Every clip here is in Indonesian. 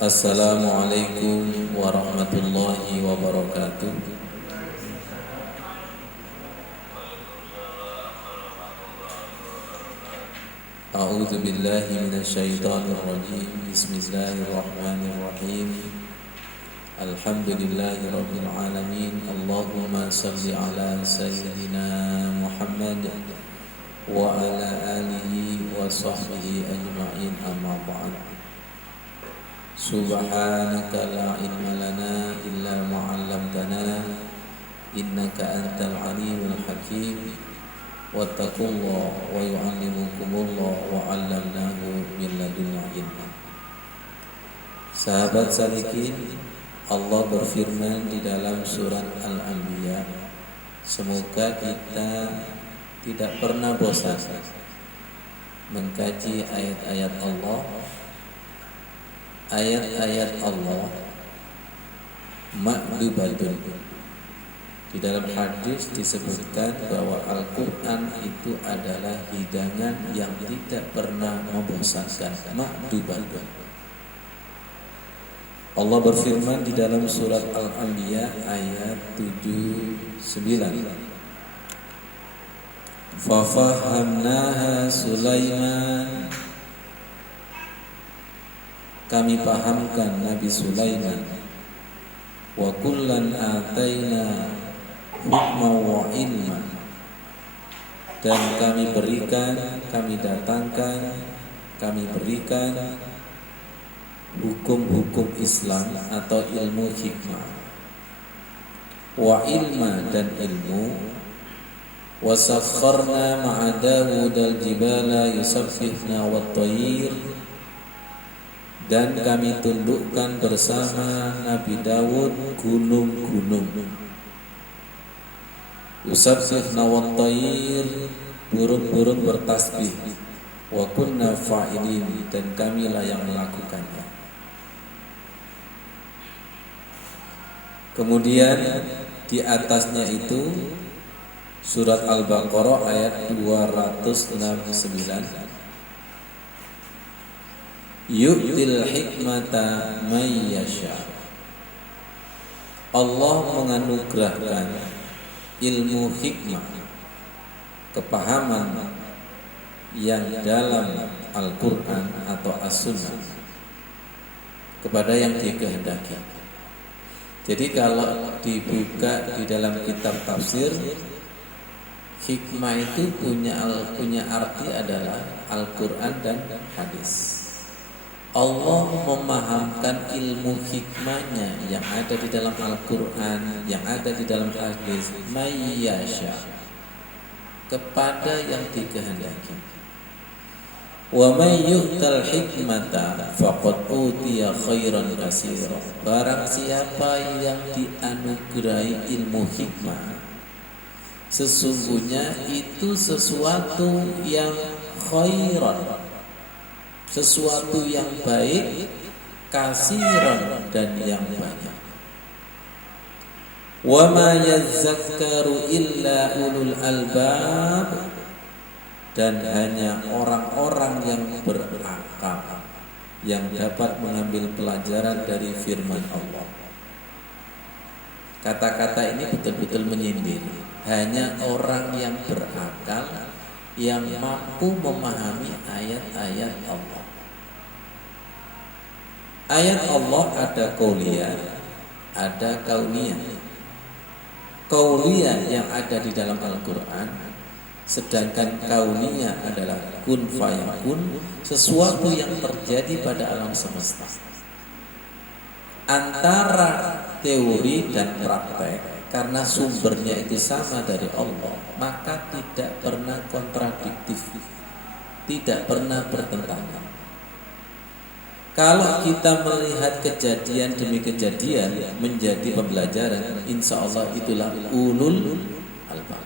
Assalamualaikum warahmatullahi wabarakatuh. A'udzu billahi minasyaitonir rajim. Bismillahirrahmanirrahim. Alhamdulillahi rabbil alamin. Allahumma shalli ala sayyidina Muhammad wa ala alihi wa sahbihi ajma'in, amma ba'd. Subhanaka la ilma lana illa ma 'allamtana innaka antal alimul hakim. Wattaqullah wa yu'allimukumullah wa 'allamnahu min ladunna ilma. Sahabat salikin, Allah berfirman di dalam surat Al-Anbiya, semoga kita tidak pernah bosan mengkaji ayat-ayat Allah. Ayat-ayat Allah makdubatun. Di dalam hadis disebutkan bahwa Al-Quran itu adalah hidangan yang tidak pernah membosankan. Makdubatun. Allah berfirman di dalam surat Al-Anbiya ayat 79. Fafahamnaha Sulaiman. Kami pahamkan Nabi Sulaiman. Wa kullan ataina hukma wa ilma. Dan kami berikan, kami datangkan, kami berikan hukum-hukum Islam atau ilmu hikmah. Wa ilma, dan ilmu. Wa sakharna ma'a Dawud al-jibala yusabbihna wat tayr. Dan kami tundukkan bersama Nabi Dawud gunung-gunung. Yusabbihna wat tayr, burung-burung bertasbih. Wa kunna fa'ilin, dan kamilah yang melakukannya. Kemudian di atasnya itu surat Al-Baqarah ayat 269. Yu'til hikmata may yasha. Allah menganugerahkan ilmu hikmah, kepahaman yang dalam Al-Quran atau As-Sunnah kepada yang dikehendaki. Jadi kalau dibuka di dalam kitab tafsir, hikmah itu punya arti adalah Al-Quran dan hadis. Allah memahamkan ilmu hikmahnya yang ada di dalam Al-Quran, yang ada di dalam hadis, mayyasha, kepada yang dikehendaki. Wa may yu'tal hikmata faqad utiya khairan katsira. Barang siapa yang dianugerahi ilmu hikmah, sesungguhnya itu sesuatu yang khairan, sesuatu yang baik, kasiran, dan yang banyak. Wa ma yazakkaru illa ulul albab. Dan hanya orang-orang yang berakal yang dapat mengambil pelajaran dari firman Allah. Kata-kata ini betul-betul menyindir. Hanya orang yang berakal yang mampu memahami ayat-ayat Allah. Ayat Allah ada qauliyah, ada kauniyah. Qauliyah yang ada di dalam Al-Quran, sedangkan kauniyah adalah kun fayakun, sesuatu yang terjadi pada alam semesta. Antara teori dan praktek, karena sumbernya itu sama dari Allah, maka tidak pernah kontradiktif, tidak pernah bertentangan. Kalau kita melihat kejadian demi kejadian menjadi pembelajaran, insya Allah itulah ulul albab.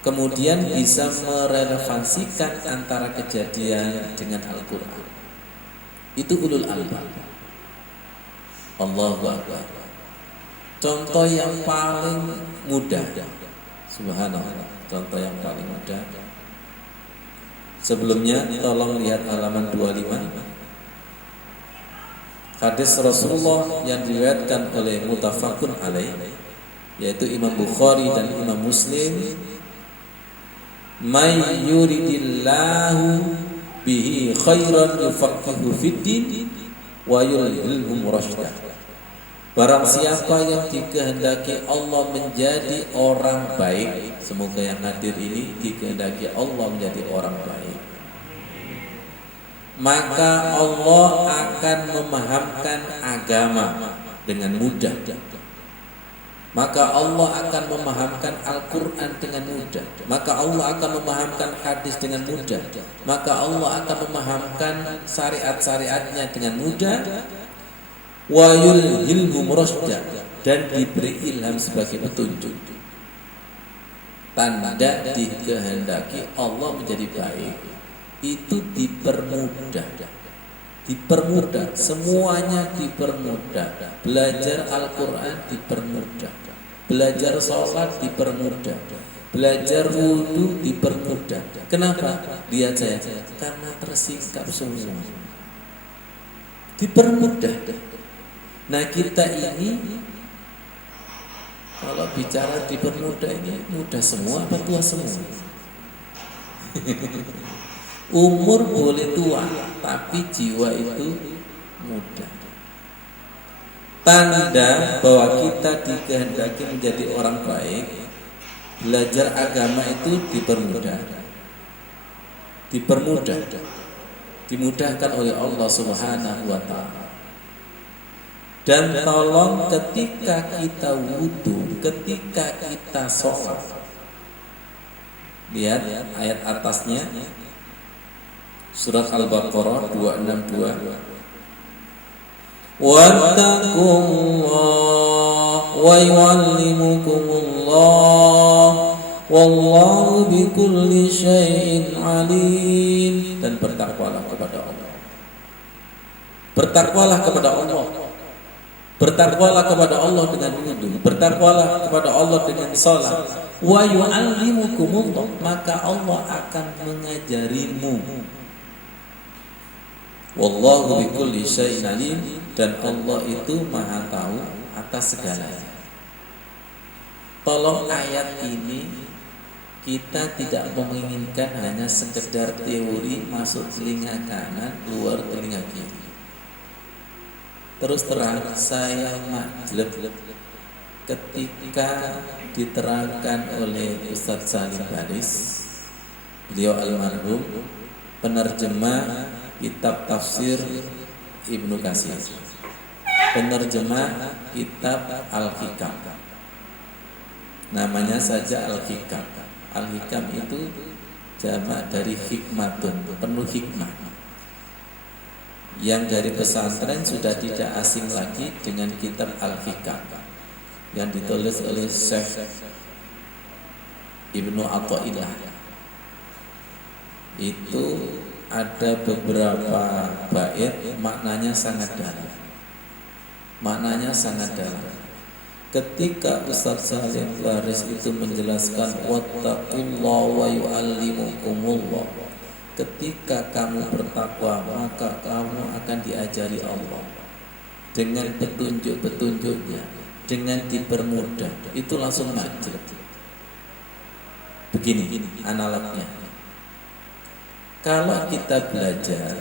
Kemudian bisa merelevansikan antara kejadian dengan Al-Quran. Itu ulul albab. Allahu Akbar. Contoh yang paling mudah, subhanallah, contoh yang paling mudah. Sebelumnya tolong lihat halaman 25. hadis Rasulullah yang diriwayatkan oleh muttafaqun alaih, yaitu Imam Bukhari dan Imam Muslim, may yuridillahu bihi khairan yufaqihu fiddin wa yulhilhum rasydah. Barang siapa yang dikehendaki Allah menjadi orang baik, semoga yang hadir ini dikehendaki Allah menjadi orang baik, maka Allah akan memahamkan agama dengan mudah. Maka Allah akan memahamkan Al-Quran dengan mudah. Maka Allah akan memahamkan hadis dengan mudah. Maka Allah akan memahamkan syariat-syariatnya dengan mudah. Wa yulhilhum rasydah, dan diberi ilham sebagai petunjuk. Tanda dikehendaki Allah menjadi baik itu dipermudah, semuanya dipermudah. Belajar Al-Quran dipermudah, belajar sholat dipermudah, belajar wudhu dipermudah. Kenapa? Lihat saya, karena tersingkap semua, dipermudah. Nah kita ini kalau bicara dipermudah ini mudah semua apa tua semua? Umur boleh tua, tapi jiwa itu muda. Tanda bahwa kita dikehendaki menjadi orang baik, belajar agama itu dimudahkan oleh Allah Subhanahu wa Ta'ala. Dan tolong ketika kita wudu, ketika kita sholat, lihat ayat atasnya, surat Al-Baqarah 262. Wattaqullaha wa yu'allimukumullah wallahu bikulli syai'in alim. Dan bertakwalah kepada Allah. Bertakwalah kepada Allah. Bertakwalah kepada Allah dengan wudu, bertakwalah kepada Allah dengan salat. Wa yu'allimukumullah, maka Allah akan mengajarimu. Wallahu bikulli syai'in alim, dan Allah itu Maha tahu atas segalanya. Tolong ayat ini kita tidak menginginkan hanya sekedar teori masuk telinga kanan, keluar telinga kiri. Terus terang saya majleb ketika diterangkan oleh Ustadz Salim Baris, beliau almarhum, penerjemah kitab tafsir Ibnu Katsir, penerjemah kitab Al-Hikam, namanya saja Al-Hikam. Al-Hikam itu jamak dari hikmatun, penuh hikmah. Yang dari pesantren sudah tidak asing lagi dengan kitab Al-Hikam yang ditulis oleh Syekh Ibnu Athaillah. Itu ada beberapa bait maknanya sangat dalam. Ketika Ustaz Salim Baris itu menjelaskan wattaqullaha wa yu'allimukumullah, ketika kamu bertakwa maka kamu akan diajari Allah dengan petunjuk-petunjuknya, dengan dipermudah. Itu langsung majid. Begini analognya, kalau kita belajar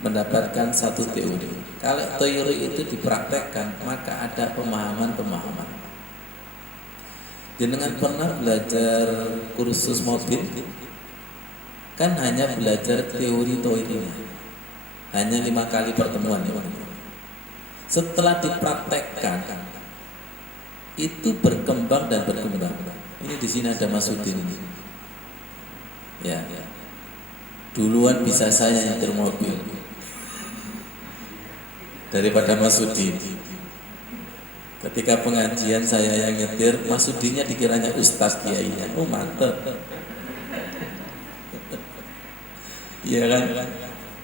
mendapatkan satu teori, kalau teori itu dipraktekkan maka ada pemahaman-pemahaman. Jenengan pernah belajar kursus mobil? Kan hanya belajar teorinya, hanya 5 kali pertemuan ya. Setelah dipraktekkan itu berkembang dan berkembang. Ini di sini ada Masudin ini. Ya. Duluan bisa saya nyetir mobil daripada Masudin. Ketika pengajian saya yang nyetir, Masudinnya dikiranya ustaz kiainya. Oh mantep. Iya kan?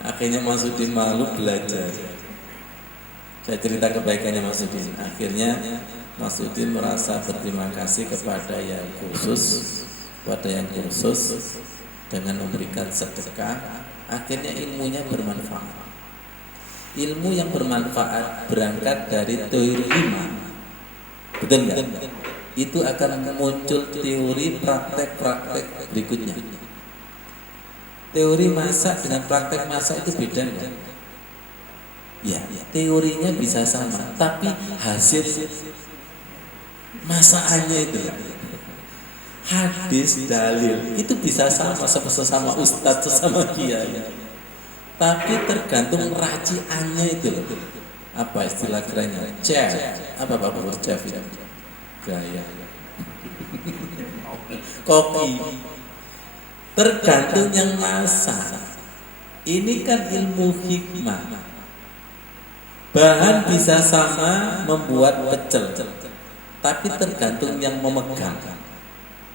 Akhirnya Masudin malu belajar. Saya cerita kebaikannya Masudin. Akhirnya Masudin merasa berterima kasih kepada yang kursus, dengan memberikan sedekah. Akhirnya ilmunya bermanfaat. ilmu yang bermanfaat berangkat dari teori 5, betul nggak? Itu akan muncul teori praktek-praktek berikutnya. Teori masak dengan praktek masak itu beda nggak? Ya, teorinya bisa sama, tapi hasil masakannya itu, hadis, dalil itu bisa sama, sesama ustadz, sesama kiai, tapi tergantung raciannya itu. Apa istilah kerennya? Chef. Apa bapak chef itu? Gaya. Koki. Tergantung yang masak. Ini kan ilmu hikmah. Bahan bisa sama membuat pecel, tapi tergantung yang memegang,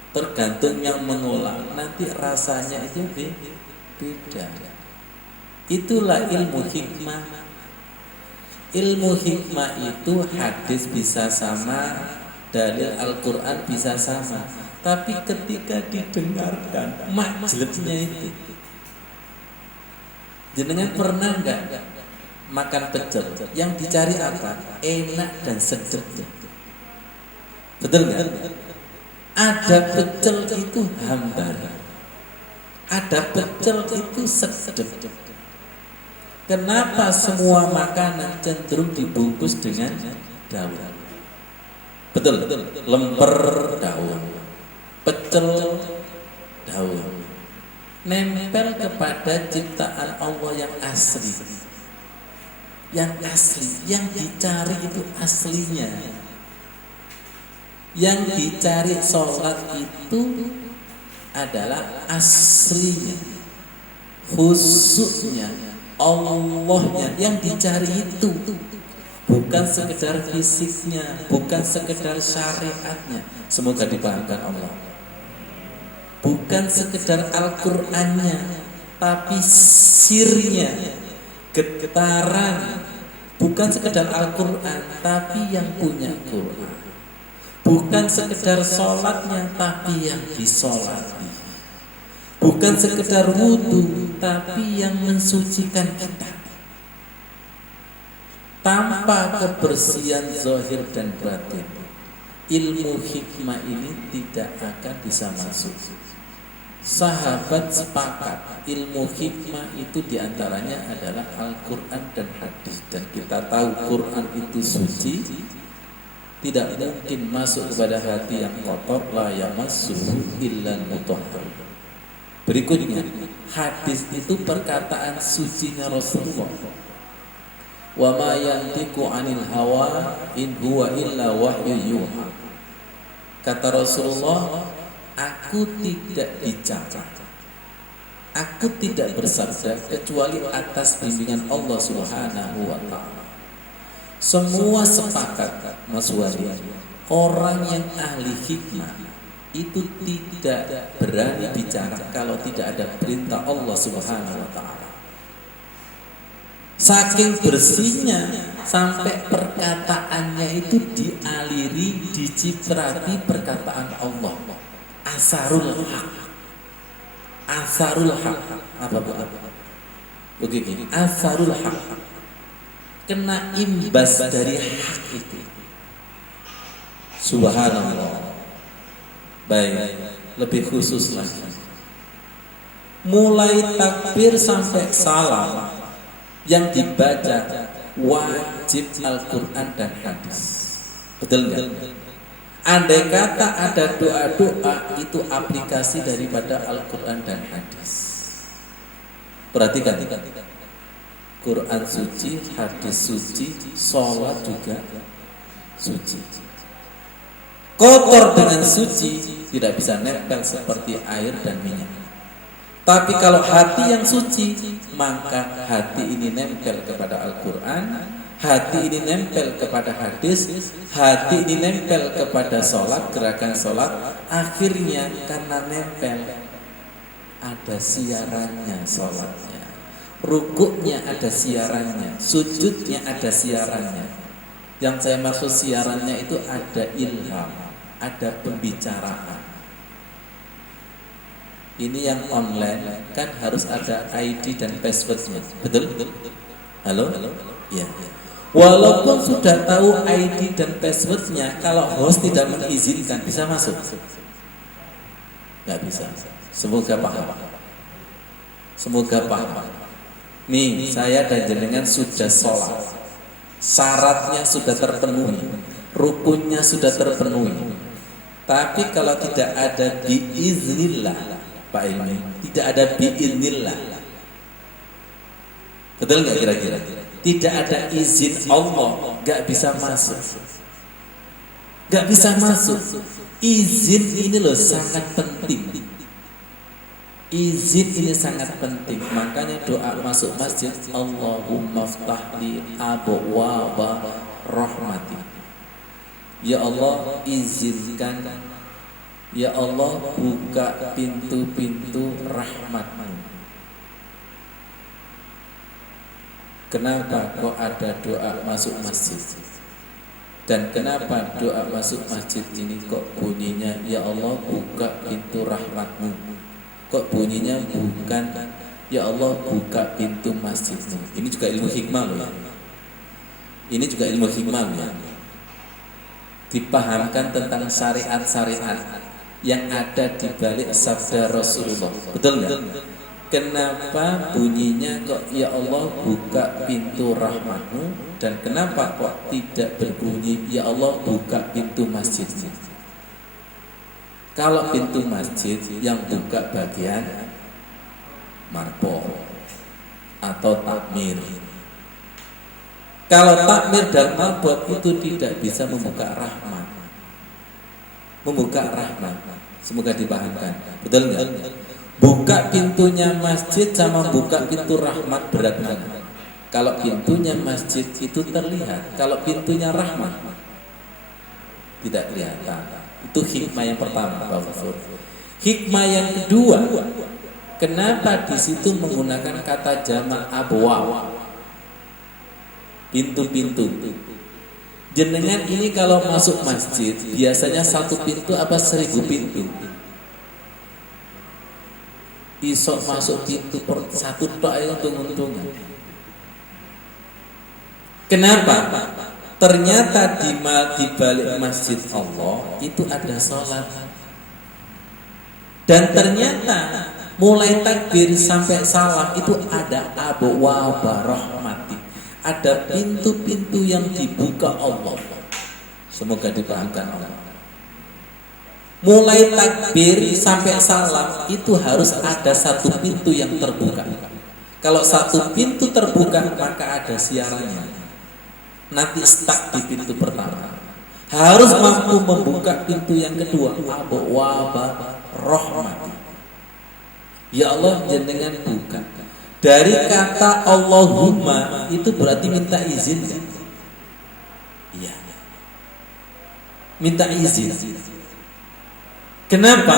tergantung yang mengolah, nanti rasanya itu beda. Itulah ilmu hikmah. Ilmu hikmah itu hadis bisa sama, dalil Al-Quran bisa sama, tapi ketika didengarkan majlisnya itu, jenengan pernah enggak makan pecel? Yang dicari apa? Enak dan sedap. Betul nggak? Ada pecel itu hambar, ada pecel itu sedap. Kenapa semua makanan cenderung dibungkus dengan daun? Betul, lemper daun, pecel daun, nempel kepada ciptaan Allah yang asli. Yang asli, yang dicari itu aslinya. Yang dicari sholat itu adalah aslinya, khususnya Allahnya yang dicari itu, bukan sekedar fisiknya, bukan sekedar syariatnya. Semoga dipahamkan Allah. Bukan sekedar Al-Qur'annya, tapi sirnya, getaran. Bukan sekedar Al-Qur'an, tapi yang punya Qur'an. Bukan sekedar sholatnya, tapi yang disolati. Bukan sekedar wudhu, tapi yang mensucikan kita. Tanpa kebersihan zahir dan batin, ilmu hikmah ini tidak akan bisa masuk. Sahabat sepakat ilmu hikmah itu diantaranya adalah Al-Quran dan hadis. Dan kita tahu Quran itu suci, tidak mungkin masuk kepada hati yang kotor, la yamassuhu illal mutahhar. Berikutnya, hadis itu perkataan sucinya Rasulullah. Wa ma yantiqu 'anil hawa in huwa illa wahyu yuha. Kata Rasulullah, aku tidak bicara, aku tidak bersabda kecuali atas bimbingan Allah Subhanahu wa ta'ala. Semua sepakat, Mas Wali, orang yang ahli hikmah itu tidak berani bicara kalau tidak ada perintah Allah Subhanahu wa ta'ala. Saking bersihnya sampai perkataannya itu dialiri, diciprati perkataan Allah. Asarul haq. Asarul haq. Apa? Begini, asarul haq. Kena imbas dari hak itu. Subhanallah. Baik, lebih khusus lagi. Mulai takbir sampai salam yang dibaca wajib Al-Quran dan hadis. Betul nggak? Andai kata ada doa-doa itu aplikasi daripada Al-Quran dan hadis. Perhatikan, Quran suci, hadis suci, sholat juga suci. Kotor dengan suci tidak bisa nempel seperti air dan minyak. Tapi kalau hati yang suci, maka hati ini nempel kepada Al-Quran, hati ini nempel kepada hadis, hati ini nempel kepada sholat, gerakan sholat. Akhirnya karena nempel, ada siarannya sholatnya, rukuknya ada siarannya, sujudnya ada siarannya. Yang saya maksud siarannya itu ada ilham, ada pembicaraan. Ini yang online kan harus ada ID dan passwordnya, betul? Halo? Ya. Walaupun sudah tahu ID dan passwordnya, kalau host tidak mengizinkan bisa masuk? Nggak bisa. Semoga paham. Semoga paham. Nih, saya dan jenengan sudah sholat, syaratnya sudah terpenuhi, rukunnya sudah terpenuhi. Tapi kalau tidak ada biiznillah, Pak Ilmi, tidak ada biiznillah, betul nggak kira-kira? Tidak ada izin Allah, nggak bisa masuk. Nggak bisa masuk. Izin ini loh sangat penting. Izin ini sangat penting. Makanya doa masuk masjid, Allahumma ftahli abwaaba rahmati. Ya Allah, izinkan, ya Allah, buka pintu-pintu rahmat-Mu. Kenapa kok ada doa masuk masjid? Dan kenapa doa masuk masjid ini kok bunyinya ya Allah buka pintu rahmat-Mu? Kok bunyinya bukan ya Allah buka pintu masjid-Mu? Ini juga ilmu hikmah loh. Ini juga ilmu hikmah ya. Dipahamkan tentang syariat-syariat yang ada di balik sabda Rasulullah. Betul nggak? Kenapa bunyinya kok ya Allah buka pintu rahmat-Mu, dan kenapa kok tidak berbunyi ya Allah buka pintu masjid-Mu? Kalau pintu masjid yang buka bagian marpo atau takmir. Kalau takmir dan marbot itu tidak bisa membuka rahmat. Membuka rahmat. Semoga dipahamkan. Betul nggak? Buka pintunya masjid sama buka pintu rahmat berat mana? Kalau pintunya masjid itu terlihat, kalau pintunya rahmat tidak kelihatan. Itu hikmah yang pertama, Pak Fafur. Hikmah yang kedua, kenapa di situ menggunakan kata jamak abwab? Pintu-pintu. Jenengan ini kalau masuk masjid biasanya satu pintu apa 1000 pintu? Isok masuk pintu satu tok aja untung-untungan. Kenapa? Ternyata di balik masjid Allah itu ada sholat. Dan ternyata mulai takbir sampai salam itu ada abwaab rahmati. Ada pintu-pintu yang dibuka Allah. Semoga dipahamkan Allah. Mulai takbir sampai salam itu harus ada satu pintu yang terbuka. Kalau satu pintu terbuka maka ada siarannya. Nanti stuck di pintu pertama. Harus mampu membuka pintu yang kedua. Abwaab rahmati. Ya Allah jenengan buka. Dari kata Allahumma itu berarti minta izin kan? Iya. Minta izin. Kenapa?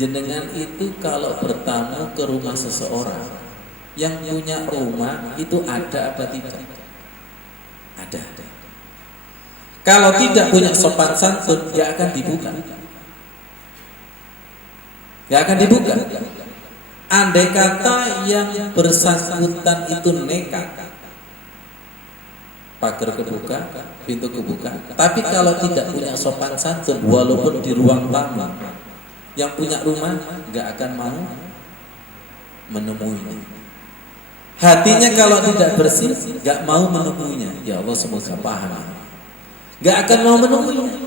Jenengan itu kalau bertamu ke rumah seseorang, yang punya rumah itu ada apa tidak? Ada. Kalau tidak punya sopan santun, gak akan dibuka. Gak akan dibuka. Andai kata yang bersangkutan itu nekat, pagar kebuka, pintu kebuka. Tapi kalau tidak punya sopan santun, walaupun di ruang tamu, yang punya rumah nggak akan mau menemuinya. Hatinya kalau tidak bersih, nggak mau menemuinya. Ya Allah semoga paham. Nggak akan mau menemuinya.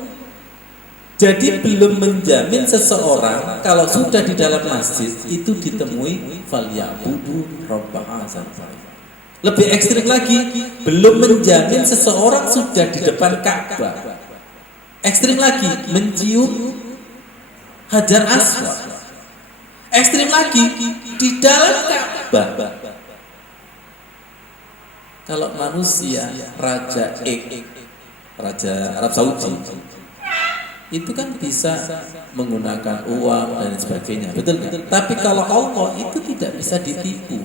Jadi belum menjamin seseorang kalau sudah di dalam masjid itu ditemui falyabudu rabbah hadzal bait. Lebih ekstrim lagi, belum menjamin seseorang sudah di depan Ka'bah. Ekstrim lagi, mencium Hajar Aswad. Ekstrim lagi, di dalam Ka'bah. Kalau manusia Raja Raja Arab Saudi, itu kan bisa menggunakan uang dan sebagainya, betul kan? Tapi kalau Allah itu tidak bisa ditipu.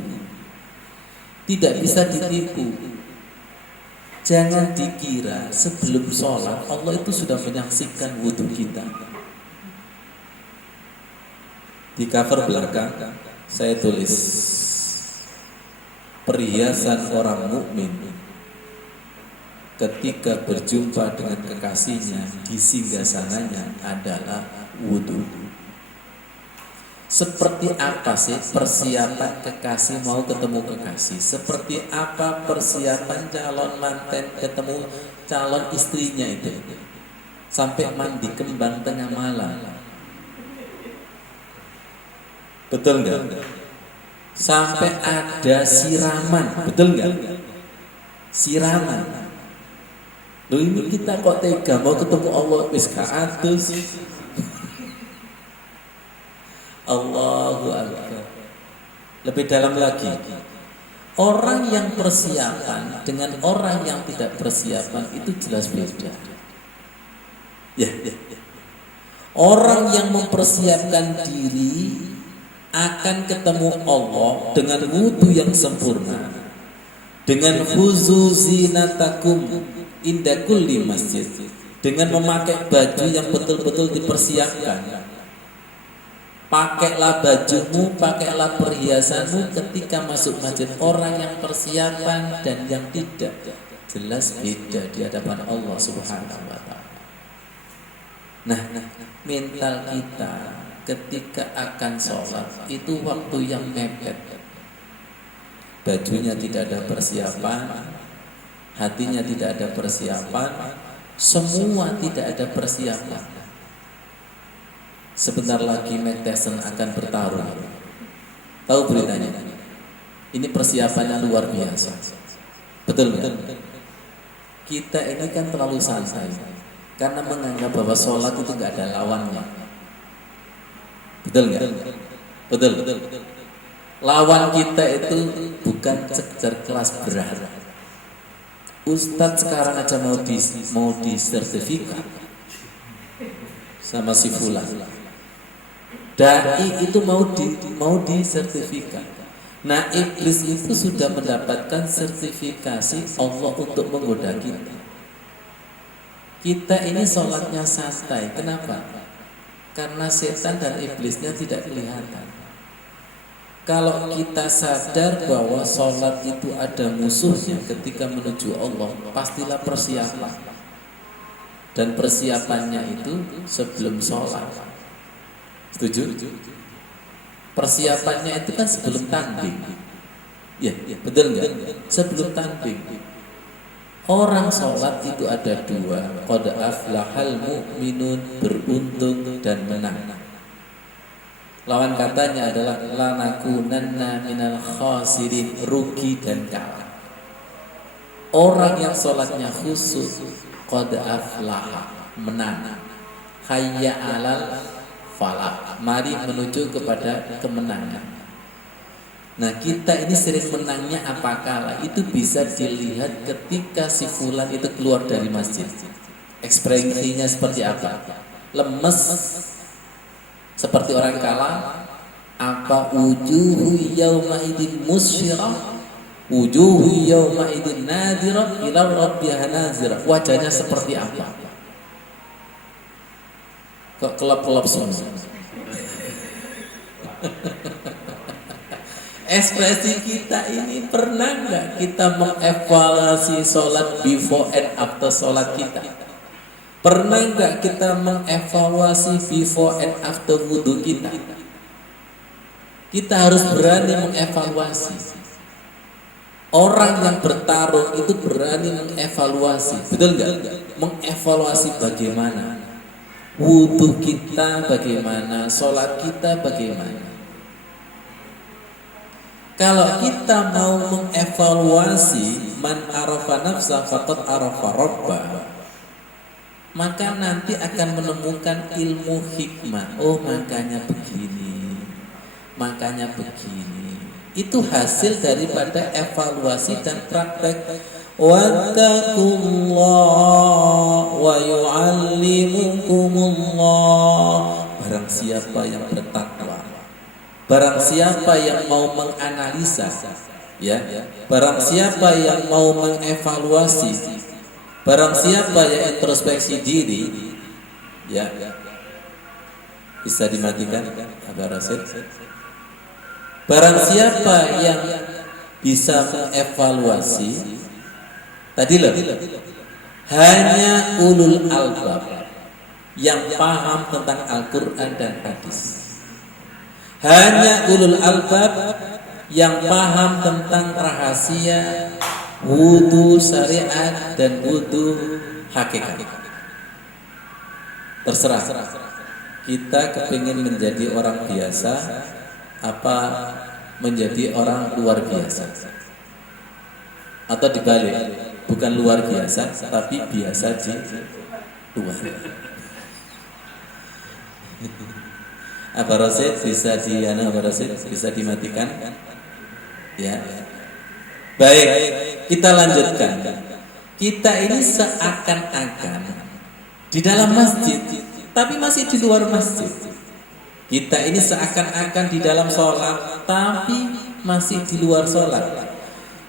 Tidak bisa ditipu. Jangan dikira sebelum sholat Allah itu sudah menyaksikan wudhu kita. Di cover belakang saya tulis perhiasan orang mukmin ketika berjumpa dengan kekasihnya di singgasananya adalah wudu. Seperti apa sih persiapan kekasih mau ketemu kekasih? Seperti apa persiapan calon manten ketemu calon istrinya itu? Sampai mandi kembang tengah malam. Betul nggak? Sampai ada siraman, betul nggak? Siraman. Loh, ini kita kok tega mau ketemu Allah wis gak atus. Allahu Akbar. Lebih dalam lagi, orang yang persiapan dengan orang yang tidak persiapan itu jelas beda. Ya. Orang yang mempersiapkan diri akan ketemu Allah dengan wudu yang sempurna, dengan khuzuzinatakum inda kulli masjid, dengan memakai baju yang betul-betul dipersiapkan. Pakailah bajumu, pakailah perhiasanmu ketika masuk masjid. Orang yang persiapan dan yang tidak jelas beda di hadapan Allah Subhanahu wa taala. Nah, mental kita ketika akan sholat itu waktu yang mepet. Bajunya tidak ada persiapan, hatinya tidak ada persiapan, semua tidak ada persiapan. Sebentar lagi Mike Tyson akan bertarung. Tahu beritanya? Ini persiapannya luar biasa. Betul kan? Kita ini kan terlalu santai karena menganggap bahwa sholat itu gak ada lawannya. Betul nggak? Betul. Lawan kita itu bukan sekedar kelas berat. Ustadz sekarang aja mau disertifikat sama si fulan. Dai itu mau disertifikat. Nah, iblis itu sudah mendapatkan sertifikasi Allah untuk menggoda kita. Kita ini sholatnya santai. Kenapa? Karena setan dan iblisnya tidak kelihatan. Kalau kita sadar bahwa sholat itu ada musuhnya ketika menuju Allah, pastilah persiapan. Dan persiapannya itu sebelum sholat. Setuju? Persiapannya itu kan sebelum tanding. Ya, betul nggak? Sebelum tanding. Orang sholat itu ada dua, qad aflahal mu'minun, beruntung dan menang. Lawan katanya adalah lanakunanna minal khasirin, rugi dan kalah. Orang yang sholatnya khusyuk, qad aflaha, menang. Hayya alal falah, mari menuju kepada kemenangan. Nah, kita ini sering menangnya apa kala itu bisa dilihat ketika si fulan itu keluar dari masjid. Ekspresinya seperti apa? Lemes seperti orang kalah, apa wujuhu yauma idin musyrah, wujuhu yauma idin nadhirah ila rabbiha nazirah. Wajahnya seperti apa? Kok kelap-kelap semua? Ekspresi kita ini pernah nggak kita mengevaluasi sholat before and after sholat kita? Pernah nggak kita mengevaluasi before and after wudhu kita? Kita harus berani mengevaluasi. Orang yang bertarung itu berani mengevaluasi, betul nggak? Mengevaluasi bagaimana wudhu kita, bagaimana sholat kita, bagaimana. Kalau kita mau mengevaluasi man arafa nafsa faqad arafa rabbah, maka nanti akan menemukan ilmu hikmah. Oh, makanya begini, makanya begini. Itu hasil daripada evaluasi dan praktek. Wattaqullah wa yu'allimukumullah. Barang siapa yang bertakwa, barang siapa yang mau menganalisa, ya, barang siapa yang mau mengevaluasi, barang siapa yang introspeksi diri, ya, bisa dimatikan Abah Rasid. Barang siapa yang bisa mengevaluasi tadi loh, hanya ulul albab yang paham tentang Al-Quran dan hadis. Hanya ulul albab yang paham tentang rahasia wudu syariat dan wudu hakikat. Terserah kita kepingin menjadi orang biasa apa menjadi orang luar biasa, atau dibalik, bukan luar biasa tapi biasa di luar. Apa Rosid bisa bisa dimatikan? Ya. Baik, kita lanjutkan. Kita ini seakan-akan di dalam masjid, tapi masih di luar masjid. Kita ini seakan-akan di dalam sholat, tapi masih di luar sholat.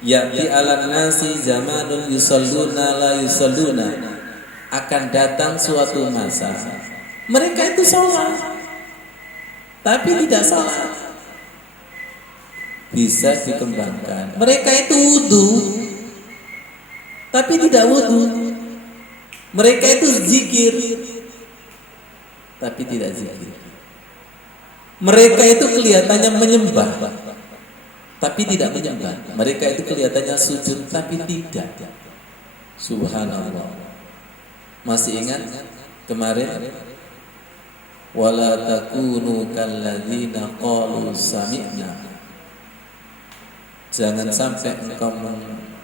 Ya'ti 'alan nasi zamanun yusalluna la yusalluna. Akan datang suatu masa mereka itu sholat, tapi tidak sholat. Bisa dikembangkan. Mereka itu wudu, tapi tidak wudu. Mereka itu zikir, tapi tidak zikir. Mereka itu kelihatannya menyembah, tapi tidak menyembah. Mereka itu kelihatannya sujud, tapi tidak. Subhanallah. Masih ingat kemarin? Wala takunu kalladzina qalu sami'na. Jangan sampai engkau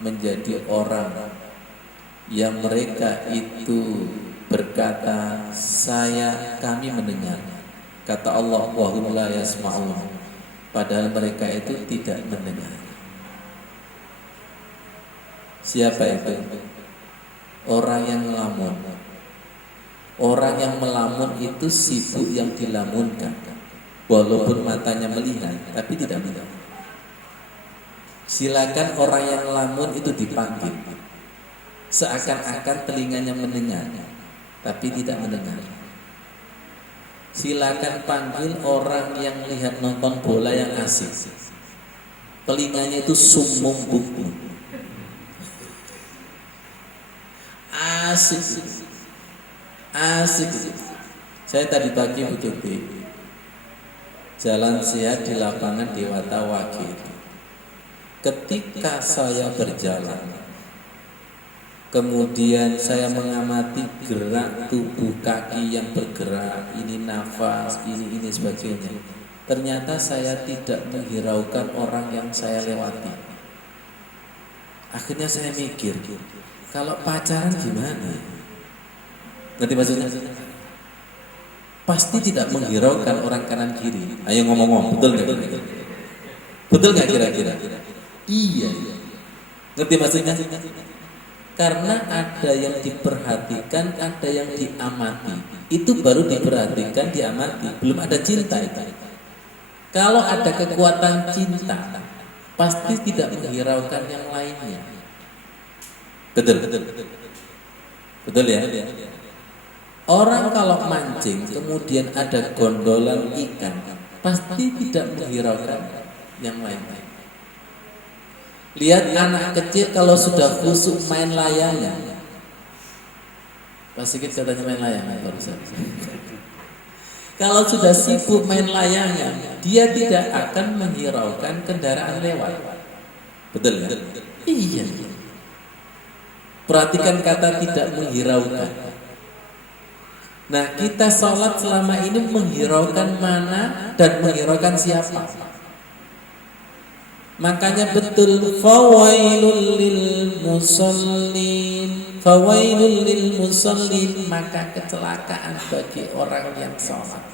menjadi orang yang mereka itu berkata kami mendengar. Kata Allah, wa hum la yasma'un. Padahal mereka itu tidak mendengar. Siapa itu? Orang yang melamun. Orang yang melamun itu sibuk yang dilamunkan. Walaupun matanya melihat, tapi tidak melihat. Silakan orang yang lamun itu dipanggil, seakan-akan telinganya mendengar, tapi tidak mendengar. Silakan panggil orang yang lihat nonton bola yang asik, telinganya itu sumum bukti, asik. Saya tadi pagi begitu jalan sehat di lapangan Dewata Wage. Ketika saya berjalan, kemudian saya mengamati gerak tubuh kaki yang bergerak, ini nafas, ini sebagainya. Ternyata saya tidak menghiraukan orang yang saya lewati. Akhirnya saya mikir, kalau pacaran gimana? Ngerti maksudnya? Pasti tidak menghiraukan orang kanan kiri. Ayo ngomong-ngomong, betul nggak? Betul nggak kira-kira? Iya. Ngerti maksudnya? Karena ada yang diperhatikan, ada yang diamati. Itu baru diperhatikan, diamati. Belum ada cinta itu. Kalau ada kekuatan cinta, pasti tidak menghiraukan yang lainnya. Betul ya? Orang kalau mancing, kemudian ada gondolan ikan, pasti tidak menghiraukan yang lainnya. Lihat anak kecil kalau sudah khusyuk main layangan. Pak Sigit katanya main layangan barusan. Kalau sudah sibuk main layangan, dia tidak akan menghiraukan kendaraan lewat. Betul ya? Iya. Perhatikan kata tidak menghiraukan. Nah, kita sholat selama ini menghiraukan mana dan menghiraukan siapa? Makanya betul, fawailul lil musallin, maka kecelakaan bagi orang yang sholat.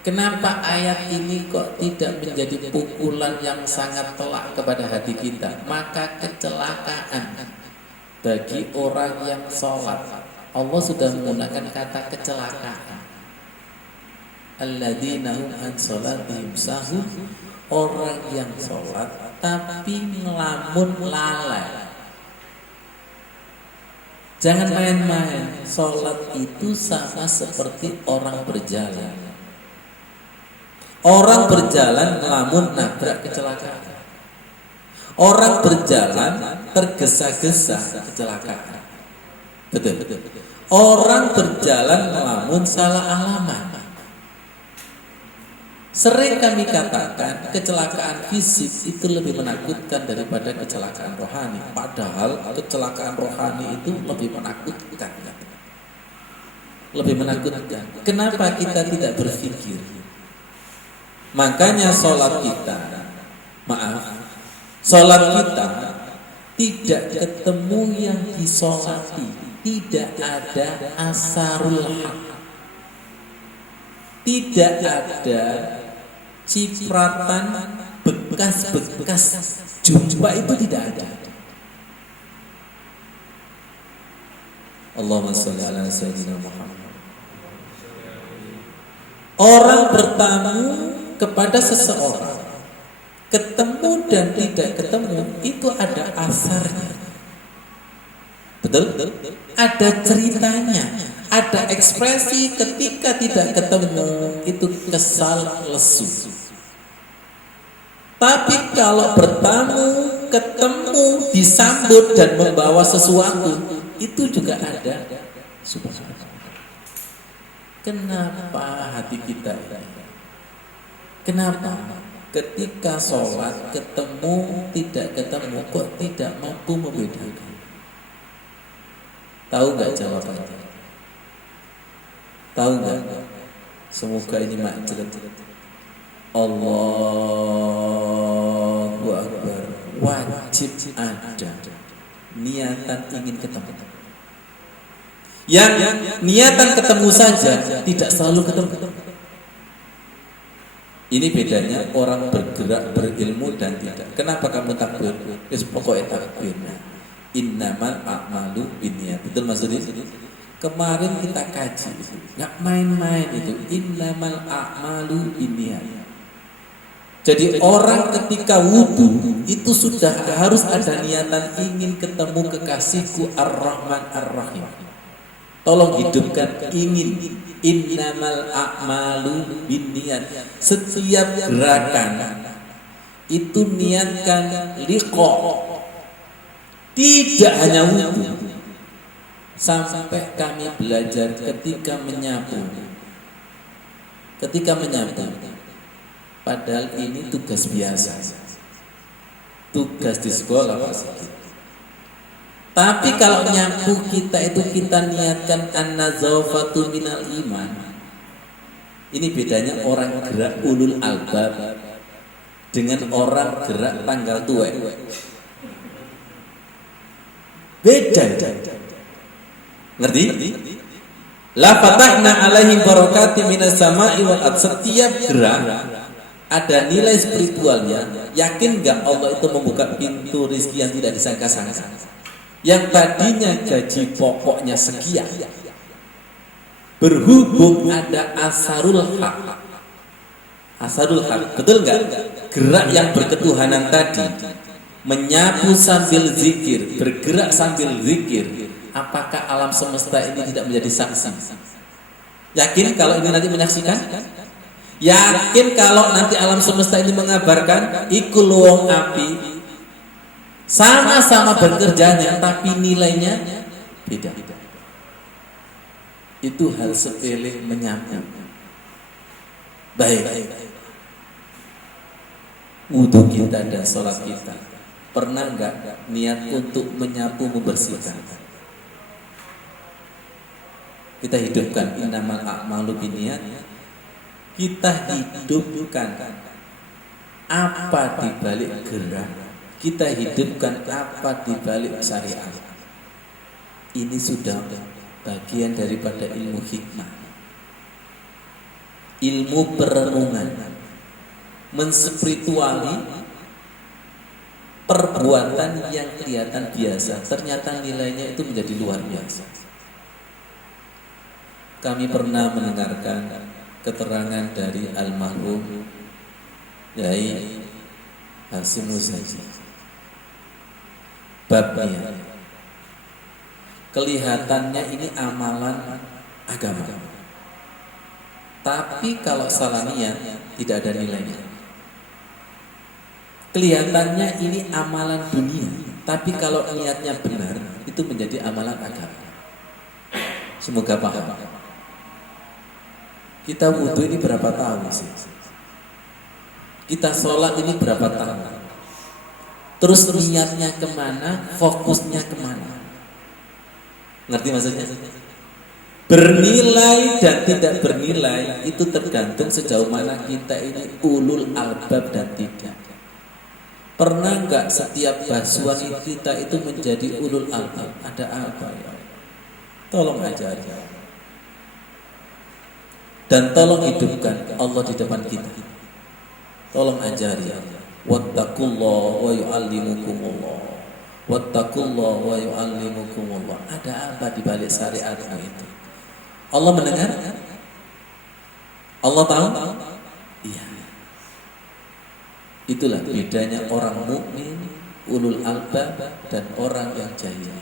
Kenapa ayat ini kok tidak menjadi pukulan yang sangat telak kepada hati kita? Maka kecelakaan bagi orang yang sholat. Allah sudah menggunakan kata kecelakaan. Alladzina hum an sholatihim sahun. Orang yang sholat tapi ngelamun lalai. Jangan main-main. Sholat itu sama seperti orang berjalan. Orang berjalan ngelamun nabrak kecelakaan. Orang berjalan tergesa-gesa kecelakaan. Betul. Orang berjalan melamun salah alamat. Sering kami katakan kecelakaan fisik itu lebih menakutkan daripada kecelakaan rohani. Padahal kecelakaan rohani itu lebih menakutkan. Lebih menakutkan. Kenapa kita tidak berpikir? Makanya sholat kita tidak ketemu yang disolati, tidak ada asarul haq, tidak ada cipratan bekas-bekas jumpa, itu tidak ada. Allahumma sholli ala sayyidina Muhammad. Orang bertamu kepada seseorang, ketemu dan tidak ketemu, itu ada asarnya. Betul? Ada ceritanya, ada ekspresi ketika tidak ketemu, itu kesal, lesu. Tapi kalau bertamu, ketemu, disambut dan membawa sesuatu, itu juga ada. Kenapa hati kita ini? Kenapa ketika sholat ketemu, tidak ketemu, kok tidak mampu membedakan? Tahu nggak jawabannya? Tahu nggak? Semoga ini makjid. Allahu Akbar. Wajib ada niatan ingin ketemu. Yang niatan ketemu saja tidak selalu ketemu. Ini bedanya orang bergerak berilmu dan tidak. Kenapa kamu takbir? Pokoknya takbir. Innamal a'malu binniyat. Betul maksudnya? Kemarin kita kaji, nggak main-main itu. Innamal a'malu binniyat. Jadi orang ketika wudu itu sudah harus ada niatan ingin ketemu kekasihku Ar-Rahman Ar-Rahim. Tolong hidupkan ingin. Innamal a'malu binniyat. Setiap gerakan itu niatkan liqa. Tidak hanya wudu. Sampai kami belajar ketika menyapu. Padahal ini tugas biasa. Tugas di sekolah pasti. Tapi kalau nyapu kita itu kita niatkan an-nazafatu minal iman. Ini bedanya orang gerak ulul albab dengan orang gerak tanggal tua. Beda. Ngerti? La fatahna alaihim barakatim minas sama'i wal ardh. Setiap gerak ada nilai spiritualnya. Yakin enggak Allah itu membuka pintu rezeki yang tidak disangka-sangka? Yang tadinya gaji pokoknya sekian, berhubung ada asarul haq. Asarul haq, betul nggak? Gerak yang berketuhanan tadi, menyapu sambil zikir, bergerak sambil zikir. Apakah alam semesta ini tidak menjadi saksi? Yakin kalau ini nanti menyaksikan? Yakin kalau nanti alam semesta ini mengabarkan ikul wong api, sama-sama bekerjanya, tapi nilainya beda. Itu hal sepele menyapu. Baik. Wudu kita dan sholat kita, pernah enggak niat untuk menyapu, membersihkan? Kita hidupkan innamal a'malu binniyat. Kita hidupkan apa di balik gerak. Kita hidupkan apa di balik syariat. Ini sudah bagian daripada ilmu hikmah, ilmu perenungan, menspirituali perbuatan yang kelihatan biasa, ternyata nilainya itu menjadi luar biasa. Kami pernah mendengarkan keterangan dari almarhum Yai Hasyim Muzadi. Babnya kelihatannya ini amalan agama, tapi kalau salah niat tidak ada nilainya. Kelihatannya ini amalan dunia, tapi kalau niatnya benar, itu menjadi amalan agama. Semoga paham. Kita wudhu ini berapa tahun sih? Kita sholat ini berapa tahun? Terus niatnya kemana? Fokusnya kemana? Ngerti maksudnya? Bernilai dan tidak bernilai itu tergantung sejauh mana kita ini ulul albab dan tidak. Pernah enggak setiap basuhan kita itu menjadi ulul albab? Ada apa ya? Tolong ajari. Dan tolong hidupkan Allah di depan kita. Tolong ajari. Wattaqullaha wa yu'allimukumullah. Wattaqullaha wa yu'allimukumullah. Ada apa di balik syariatmu itu? Allah mendengar? Allah tahu? Iya. Itulah bedanya orang mukmin, ulul albab dan orang yang jahil.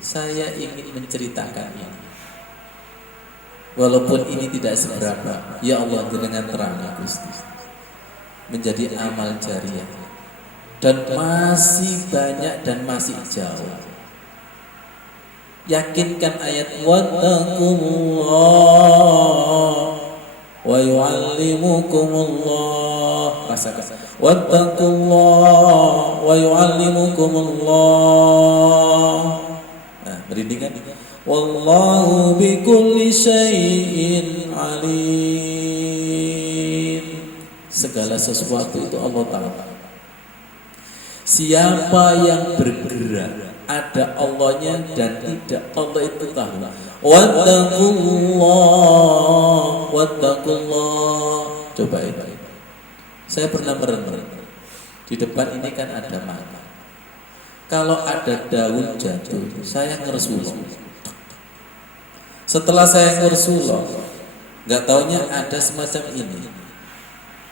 Saya ingin menceritakan ini. Walaupun ini tidak seberapa, ya Allah dengan terang Gusti. Menjadi amal jariah. Dan masih banyak dan masih jauh. Yakinkan ayat wattaqullah wa yu'allimukumullah. Rasakan. Wattaqullah wa yu'allimukumullah. Nah, merinding kan? Wallahu bikulli syai'in alim. Segala sesuatu itu Allah tahu. Siapa yang bergerak ada Allahnya dan tidak, Allah itu tahu. Wattaqullah. Coba itu. Saya pernah merenung. Di depan ini kan ada mata. Kalau ada daun jatuh, saya ngersuloh. Setelah saya ngersuloh, nggak taunya ada semacam ini.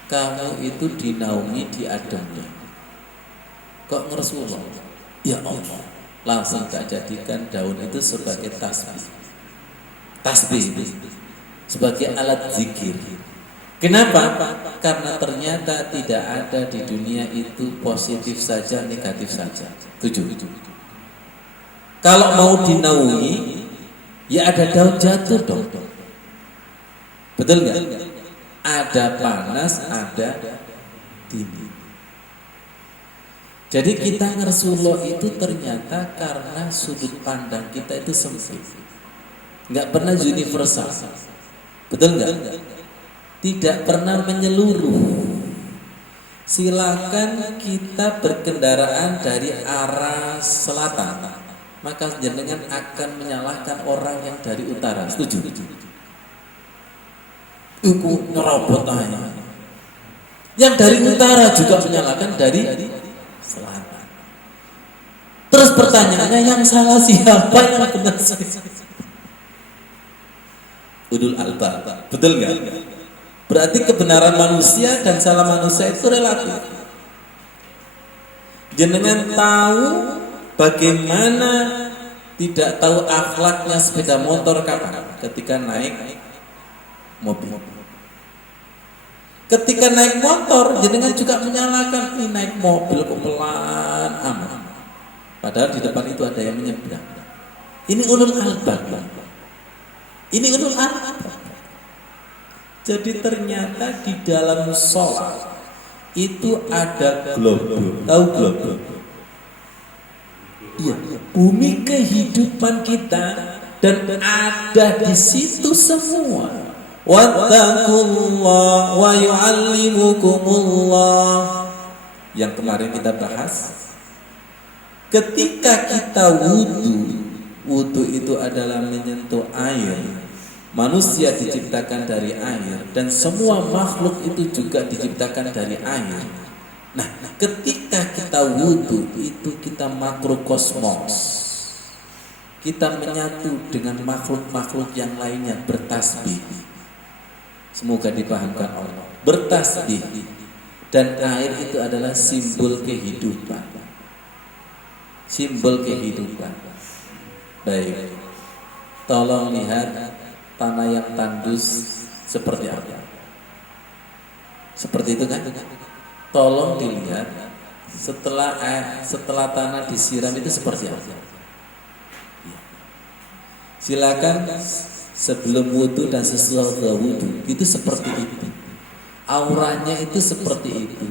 Kamu itu dinaungi di adamnya. Kok ngersuloh? Ya Allah. Langsung tak jadikan daun itu sebagai tasbih. Tasbih itu sebagai alat zikir. Kenapa? Karena ternyata tidak ada di dunia itu positif saja, negatif saja. 7. Kalau mau dinaungi, ya ada daun jatuh dong. Betul nggak? Ada panas, ada dingin. Jadi kita ngersuloh itu ternyata karena sudut pandang kita itu sempit, nggak pernah universal, betul nggak? Tidak pernah menyeluruh. Silakan kita berkendaraan dari arah selatan, maka jenengan akan menyalahkan orang yang dari utara. Setuju? Iku nerobot aja. Yang dari utara juga menyalahkan dari selatan. Terus pertanyaannya, yang salah siapa, yang benar siapa? Ulul albab, betul nggak? Berarti kebenaran manusia dan salah manusia itu relatif. Jenengan tahu bagaimana tidak tahu akhlaknya sepeda motor kapan? Ketika naik mobil. Ketika naik motor, jenengan juga menyalahkan, ini naik mobil kok pelan amat. Padahal di depan itu ada yang menyeberang. Ini ulul albab. Ini ulul albab. Jadi ternyata di dalam sholat itu ada globe. Tahu globe? Iya, bumi kehidupan kita dan ada di situ semua. Wattaqullah wa yu'allimukumullah. Yang kemarin kita bahas, ketika kita wudu itu adalah menyentuh air. Manusia diciptakan dari air dan semua makhluk itu juga diciptakan dari air. Nah, ketika kita wudu itu kita makrokosmos. Kita menyatu dengan makhluk-makhluk yang lainnya, bertasbih. Semoga dipahamkan Allah. Bertasbih. Dan air itu adalah simbol kehidupan. Simbol kehidupan. Baik. Tolong lihat tanah yang tandus seperti apa? Seperti itu kan? tolong dilihat setelah tanah disiram itu seperti apa. Silakan sebelum wudhu dan sesudah wudhu itu seperti itu. Auranya itu seperti itu,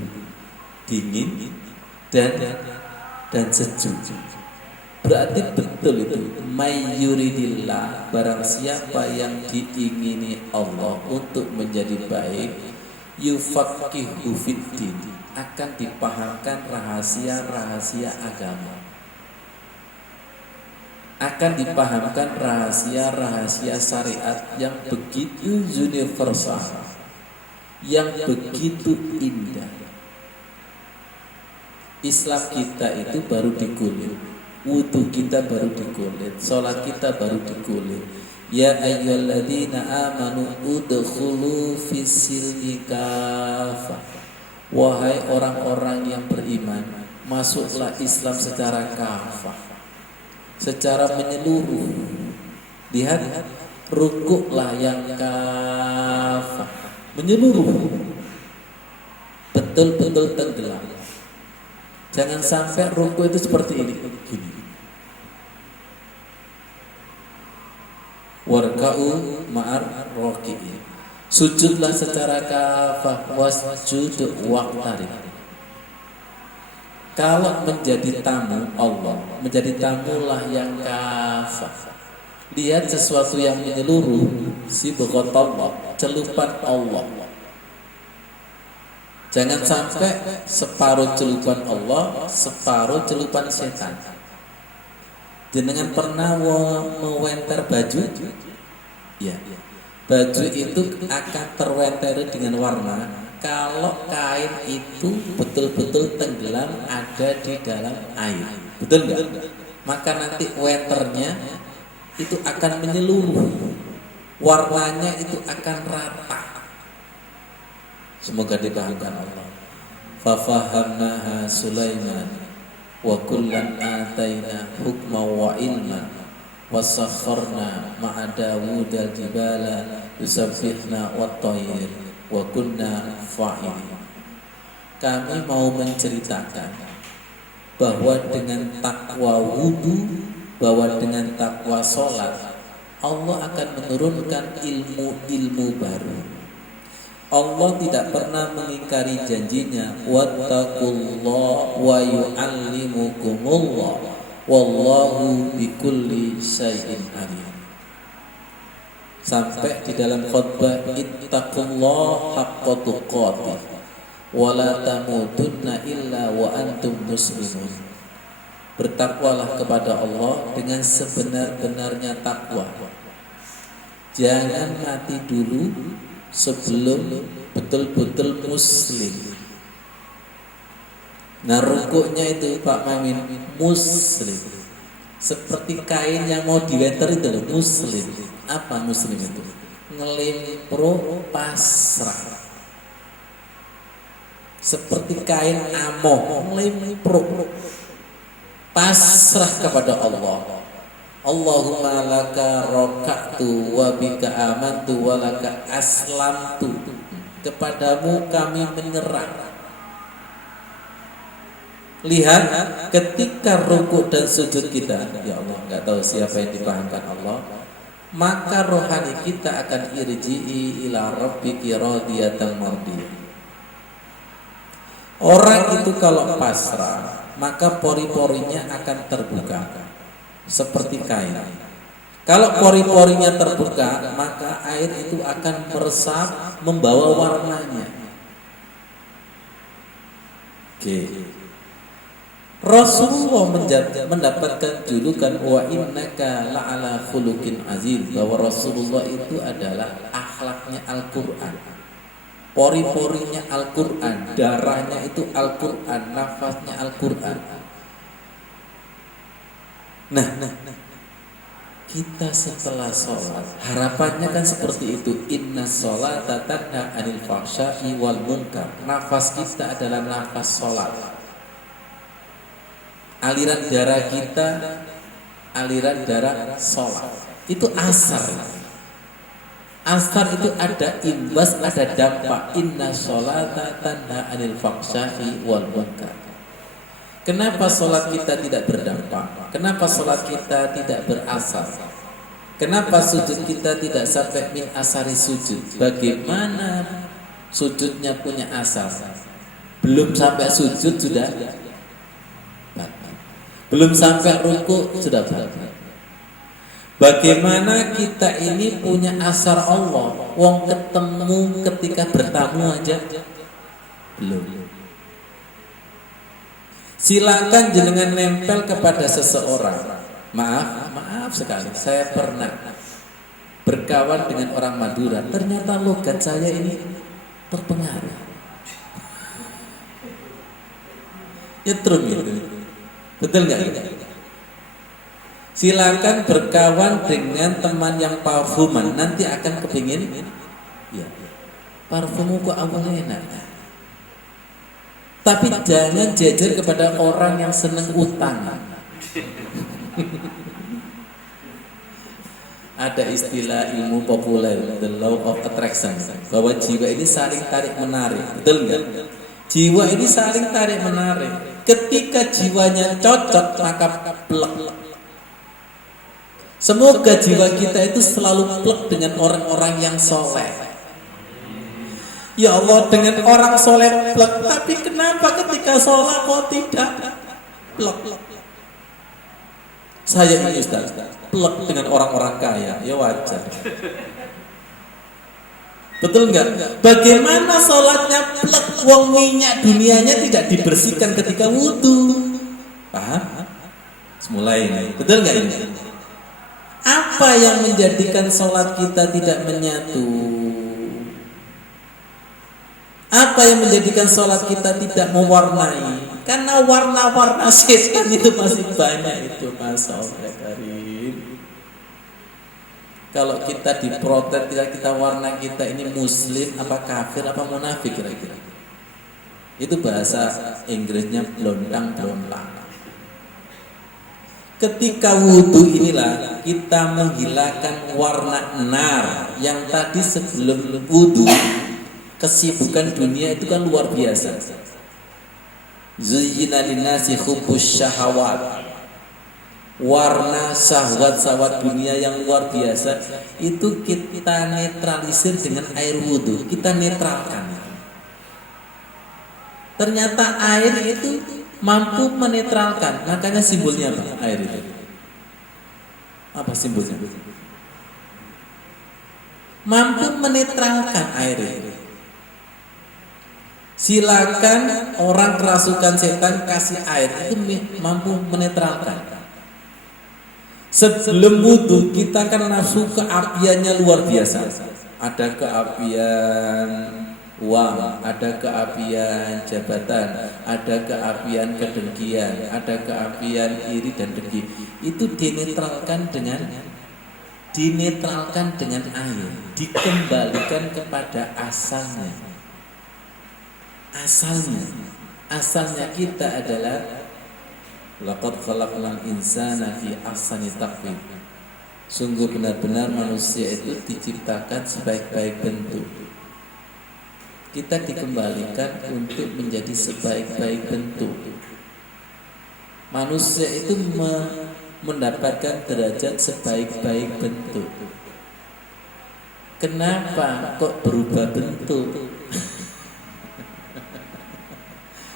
dingin dan sejuk. Berarti betul itu mayyuridillah, barang siapa yang diingini Allah untuk menjadi baik, yufaqihu fiddin, akan dipahamkan rahasia-rahasia agama, akan dipahamkan rahasia-rahasia syariat yang begitu universal, yang begitu indah. Islam kita itu baru dikulit, wudu kita baru dikulit, sholat kita baru dikulit. Ya ayyuhalladzina amanu udkhulu fis-silmi kafah. Wahai orang-orang yang beriman, masuklah Islam secara kafah, secara menyeluruh. Lihat, rukuklah yang kafah, menyeluruh, betul-betul tenggelam. Jangan sampai ruku itu seperti ini, gini. Warka'u ma'ar raki'in. Sujudlah secara kafah, wasjud waqtarib. Kalau menjadi tamu Allah, menjadi tamulah yang kafah. Lihat sesuatu yang menyeluruh, sibghatullah, celupan Allah. Jangan sampai separuh celupan Allah, separuh celupan setan. Jenengan pernah mewenter baju? Ya. Baju itu akan terwenter dengan warna kalau kain itu betul-betul tenggelam ada di dalam air. Betul enggak? Maka nanti wenternya itu akan menyeluruh. Warnanya itu akan rata. Semoga dipahamkan Allah. Fafahamnaha Sulaiman wa kullan ataina hukma wa ilma wasakharna ma'a Dawud al-jibala yusabbihna wat-tayr wa kunna fa'ilin. Kami mau menceritakan bahwa dengan takwa wudu, bahwa dengan takwa sholat, Allah akan menurunkan ilmu-ilmu baru. Allah tidak pernah mengingkari janjinya, wattaqullah wa yu'allimukumullah wallahu bikulli syai'in alim. Sampai di dalam khutbah, ittaqullah haqqa tuqatih wa la tamutunna illa wa antum muslimun. Bertakwalah kepada Allah dengan sebenar-benarnya takwa. Jangan mati dulu sebelum betul-betul muslim. Nah, rukuknya itu Pak Mamin muslim. Seperti kain yang mau diweter itu loh, muslim. Apa muslim itu? Ngelimpro pasrah. Seperti kain amoh, ngelimpro pasrah kepada Allah. Allahumma laka roka'tu wa bika amantu wa laka aslamtu. Kepadamu kami menyerah. Lihat ketika rukuk dan sujud kita, ya Allah, nggak tahu siapa yang dipahamkan Allah, maka rohani kita akan irji'i ila rabbiki radiyatan mardiyah. Orang itu kalau pasrah, maka pori-porinya akan terbuka seperti kain. Kalau pori-porinya terbuka, maka air itu akan meresap, membawa warnanya. Oke. Rasulullah mendapatkan julukan wa innaka la'ala khuluqin azim, bahwa Rasulullah itu adalah akhlaknya Al-Qur'an. Pori-porinya Al-Qur'an, darahnya itu Al-Qur'an, nafasnya Al-Qur'an. Nah, kita setelah sholat, harapannya kan seperti itu. Inna sholata tanha anil fahsya'i wal munkar. Nafas kita adalah nafas sholat. Aliran darah kita, aliran darah sholat. Itu asar. Asar itu ada imbas, ada dampak. Inna sholata tanha anil fahsya'i wal munkar. Kenapa sholat kita tidak berdampak? Kenapa sholat kita tidak berasar? Kenapa sujud kita tidak sampai min asari sujud? Bagaimana sujudnya punya asar? Belum sampai sujud sudah batal. Belum sampai ruku sudah batal. Bagaimana kita ini punya asar Allah? Wong ketemu ketika bertamu aja belum. Silakan jenengan nempel kepada seseorang. Maaf sekali, saya pernah berkawan dengan orang Madura. Ternyata logat saya ini terpengaruh. Ya terus gitu. Betul nggak? Silakan berkawan dengan teman yang parfuman, nanti akan kepingin ya, parfummu kok awalnya enak. Tapi jangan jajar kepada orang yang senang utang. Ada istilah ilmu populer, the law of attraction, bahwa jiwa ini saling tarik menarik. Betul nggak? Jiwa ini saling tarik menarik. Ketika jiwanya cocok, maka plek. Semoga jiwa kita itu selalu plek dengan orang-orang yang soleh. Ya Allah, dengan orang soleh plek, tapi kenapa ketika sholat kok tidak plek? Saya ini Ustaz, plek dengan orang-orang kaya, ya wajar. Betul enggak? Bagaimana sholatnya plek, wong minyak dunianya tidak dibersihkan ketika wudu? Paham? Mulai ini, betul enggak ini? Apa yang menjadikan sholat kita tidak menyatu? Apa yang menjadikan sholat kita tidak mewarnai? Karena warna-warna setan itu masih banyak itu, Masya Allah Karim. Kalau kita diprotes, kita warna kita ini muslim, apa kafir, apa munafik kira-kira. Itu bahasa Inggrisnya blontang-blontang. Ketika wudhu inilah kita menghilangkan warna nar yang tadi sebelum wudhu. Kesibukan dunia itu kan luar biasa. Zuyyina linnasi hubbus syahawat. Warna syahwat-syahwat dunia yang luar biasa itu kita netralisir dengan air wudhu. Kita netralkan. Ternyata air itu mampu menetralkan. Makanya simbolnya apa? Air itu. Apa simbolnya? Mampu menetralkan air itu. Silakan orang kerasukan setan kasih air, itu mampu menetralkan. Sebelum wudhu kita kan nafsu keapiannya luar biasa. Ada keapian uang, ada keapian jabatan, ada keapian kedengkian, ada keapian iri dan dengki. Itu dinetralkan dengan air, dikembalikan kepada asalnya. Asalnya kita adalah laqad khalaqnal insana fi ahsani taqwim. Sungguh benar-benar manusia itu diciptakan sebaik-baik bentuk. Kita dikembalikan untuk menjadi sebaik-baik bentuk. Manusia itu mendapatkan derajat sebaik-baik bentuk. Kenapa kok berubah bentuk?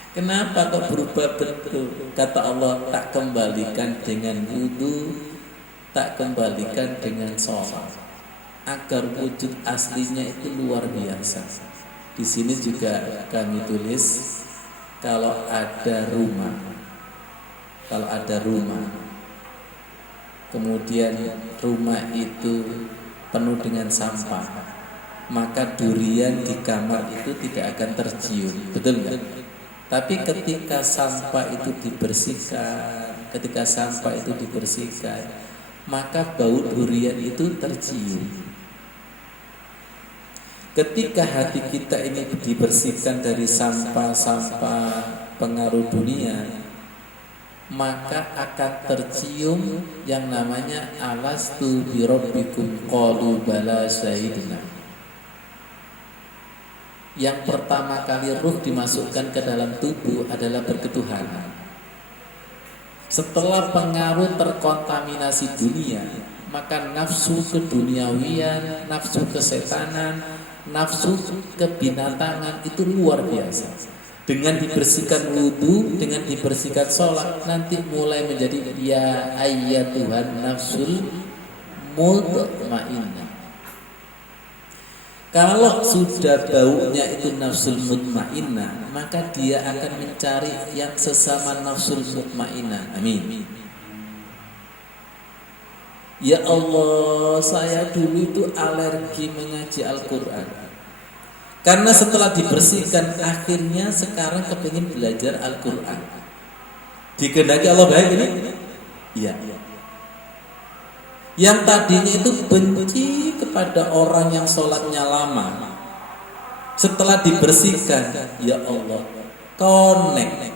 Kenapa kok berubah bentuk? Kata Allah, tak kembalikan dengan wudu, tak kembalikan dengan sholat, agar wujud aslinya itu luar biasa. Di sini juga kami tulis, kalau ada rumah, kemudian rumah itu penuh dengan sampah, maka durian di kamar itu tidak akan tercium, betul nggak? Tapi ketika sampah itu dibersihkan, maka bau durian itu tercium. Ketika hati kita ini dibersihkan dari sampah-sampah pengaruh dunia, maka akan tercium yang namanya alastu birabbikum qalu bala syahidna. Yang pertama kali ruh dimasukkan ke dalam tubuh adalah berketuhanan. Setelah pengaruh terkontaminasi dunia, maka nafsu keduniawian, nafsu kesetanan, nafsu kebinatangan itu luar biasa. Dengan dibersihkan wudu, dengan dibersihkan sholat, nanti mulai menjadi ya ayyatuhan nafsul mutmainnah. Kalau sudah baunya itu nafsul mutmainnah, maka dia akan mencari yang sesama nafsul mutmainnah. Amin. Ya Allah, saya dulu itu alergi mengaji Al-Quran. Karena setelah dibersihkan, akhirnya sekarang kepingin belajar Al-Quran. Dikehendaki Allah baik ini? Iya. Yang tadinya itu benci kepada orang yang sholatnya lama, setelah dibersihkan, ya Allah, connect.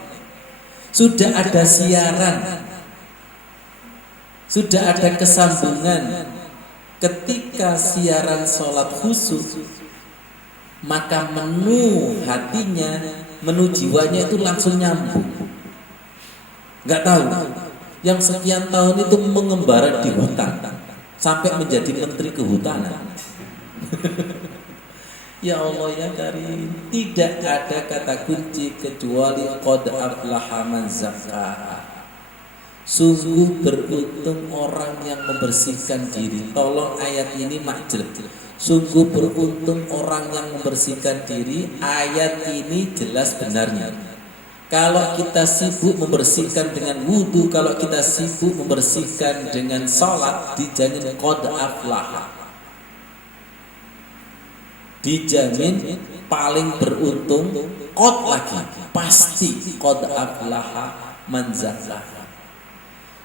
Sudah ada siaran, sudah ada kesambungan. Ketika siaran sholat khusyuk, maka menu hatinya, menu jiwanya itu langsung nyambung. Gak tahu, yang sekian tahun itu mengembara di hutan sampai menjadi menteri kehutanan. Ya Allah ya Karim, tidak ada kata kunci kecuali qad aflaha man zakkaha. Sungguh beruntung orang yang membersihkan diri. Tolong ayat ini makjel. Sungguh beruntung orang yang membersihkan diri. Ayat ini jelas benarnya. Kalau kita sibuk membersihkan dengan wudu, kalau kita sibuk membersihkan dengan sholat, dijamin qad aflaha, dijamin paling beruntung. Qad lagi, pasti qad aflaha man zakkaha.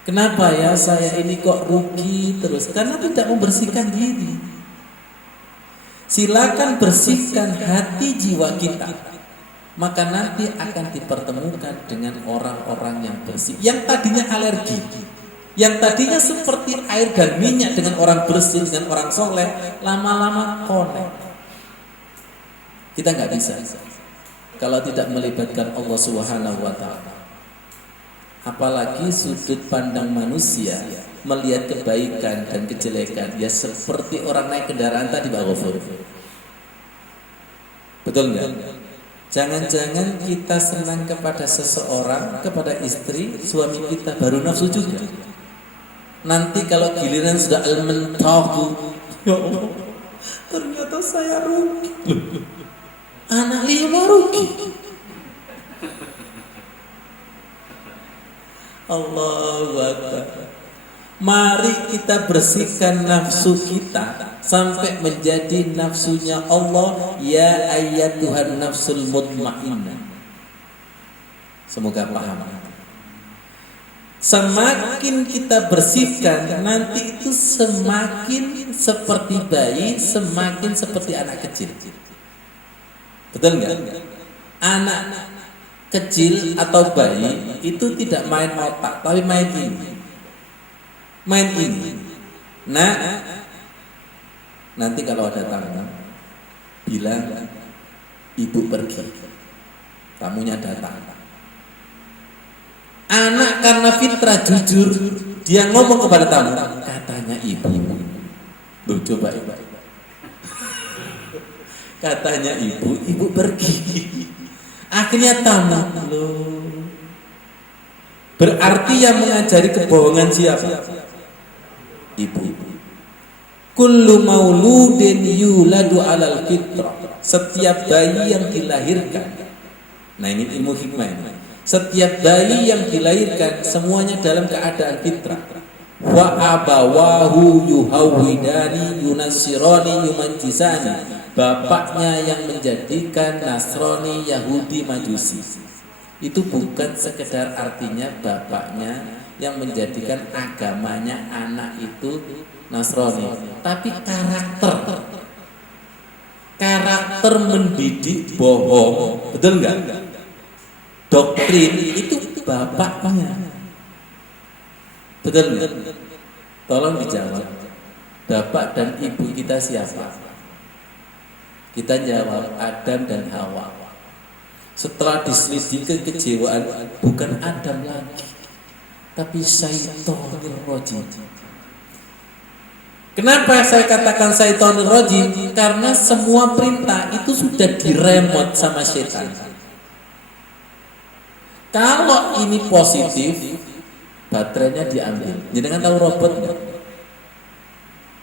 Kenapa ya saya ini kok rugi terus? Karena tidak membersihkan diri. Silakan bersihkan hati jiwa kita, maka nanti akan dipertemukan dengan orang-orang yang bersih. Yang tadinya alergi, yang tadinya seperti air dan minyak dengan orang bersih, dengan orang soleh, lama-lama konek. Kita nggak bisa kalau tidak melibatkan Allah Subhanahu Wa Taala. Apalagi sudut pandang manusia melihat kebaikan dan kejelekan, ya seperti orang naik kendaraan tadi Pak Ghafur. Betul nggak? Jangan-jangan kita senang kepada seseorang, kepada istri, suami kita baru nafsu juga. Nanti kalau giliran sudah al-mentahu, ya Allah, ternyata saya rugi. Anak 5 rugi. Allahu Akbar. Mari kita bersihkan nafsu kita sampai menjadi nafsunya Allah. Ya ayyatuhan nafsul mutmainnah. Semoga paham. Semakin kita bersihkan, nanti itu semakin seperti bayi, semakin seperti anak kecil. Betul nggak? Anak kecil atau bayi itu tidak main otak, tapi main ini, main ini. Nah, nanti kalau ada tamu, bilang ibu pergi, tamunya datang. Anak karena fitrah jujur, dia ngomong kepada tamu, katanya ibu. Loh, coba. Katanya ibu pergi. Akhirnya tamu, loh. Berarti yang mengajari kebohongan siapa? Ibu. Kullu mauludin yuladu alal fitrah. Setiap bayi yang dilahirkan. Nah, ini ilmu hikmah ini. Setiap bayi yang dilahirkan semuanya dalam keadaan fitrah. Wa abawahu yuhawidani yunassirani yumajjisani. Bapaknya yang menjadikan Nasrani, Yahudi, Majusi. Itu bukan sekedar artinya bapaknya yang menjadikan agamanya anak itu Nasrani, tapi karakter mendidik bohong, betul nggak? Doktrin itu bapaknya. Betul nggak? Tolong dijawab. Bapak dan ibu kita siapa? Kita jawab Adam dan Hawa. Setelah diselidiki kejewaan, bukan Adam lagi, tapi Syaitonir Rajim. Kenapa saya katakan Syaitonir Rajim? Karena semua perintah itu sudah diremot sama setan. Kalau ini positif, baterainya diambil. Jadi kan tahu robot nggak?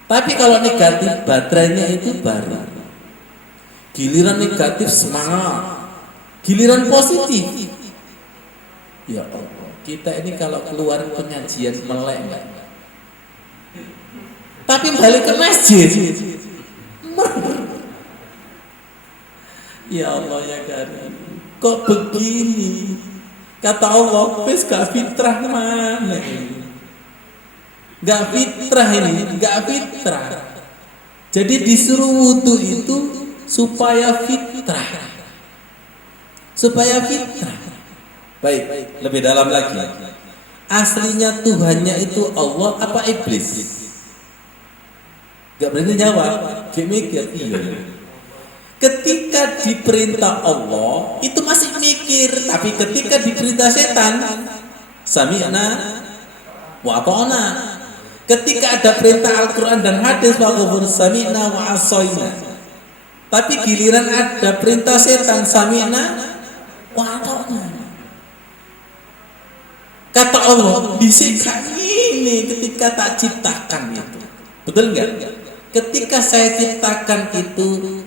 Tapi kalau negatif, baterainya itu baru. Giliran negatif semangat, giliran positif, ya Allah, kita ini kalau keluar pengajian melek nggak? Tapi balik ke masjid, ya Allah ya Karim, kok begini? Kata Allah, wis gak fitrah mana ini? Gak fitrah ini, gak fitrah. Jadi disuruh wudu itu supaya fitrah. Supaya fitrah. Baik, lebih dalam lagi. Aslinya Tuhannya itu Allah apa iblis? Gak berani jawab. Dia mikir, iya. Ketika diperintah Allah itu masih mikir, tapi ketika diperintah setan, sami'na wa ata'na. Ketika ada perintah Al-Quran dan hadis, waqufur sami'na wa asoyna. Tapi giliran ada perintah setan, sami'na wa ata'na. Kata Allah, bisikan ini ketika tak ciptakan itu. Betul enggak? Ketika saya ciptakan itu,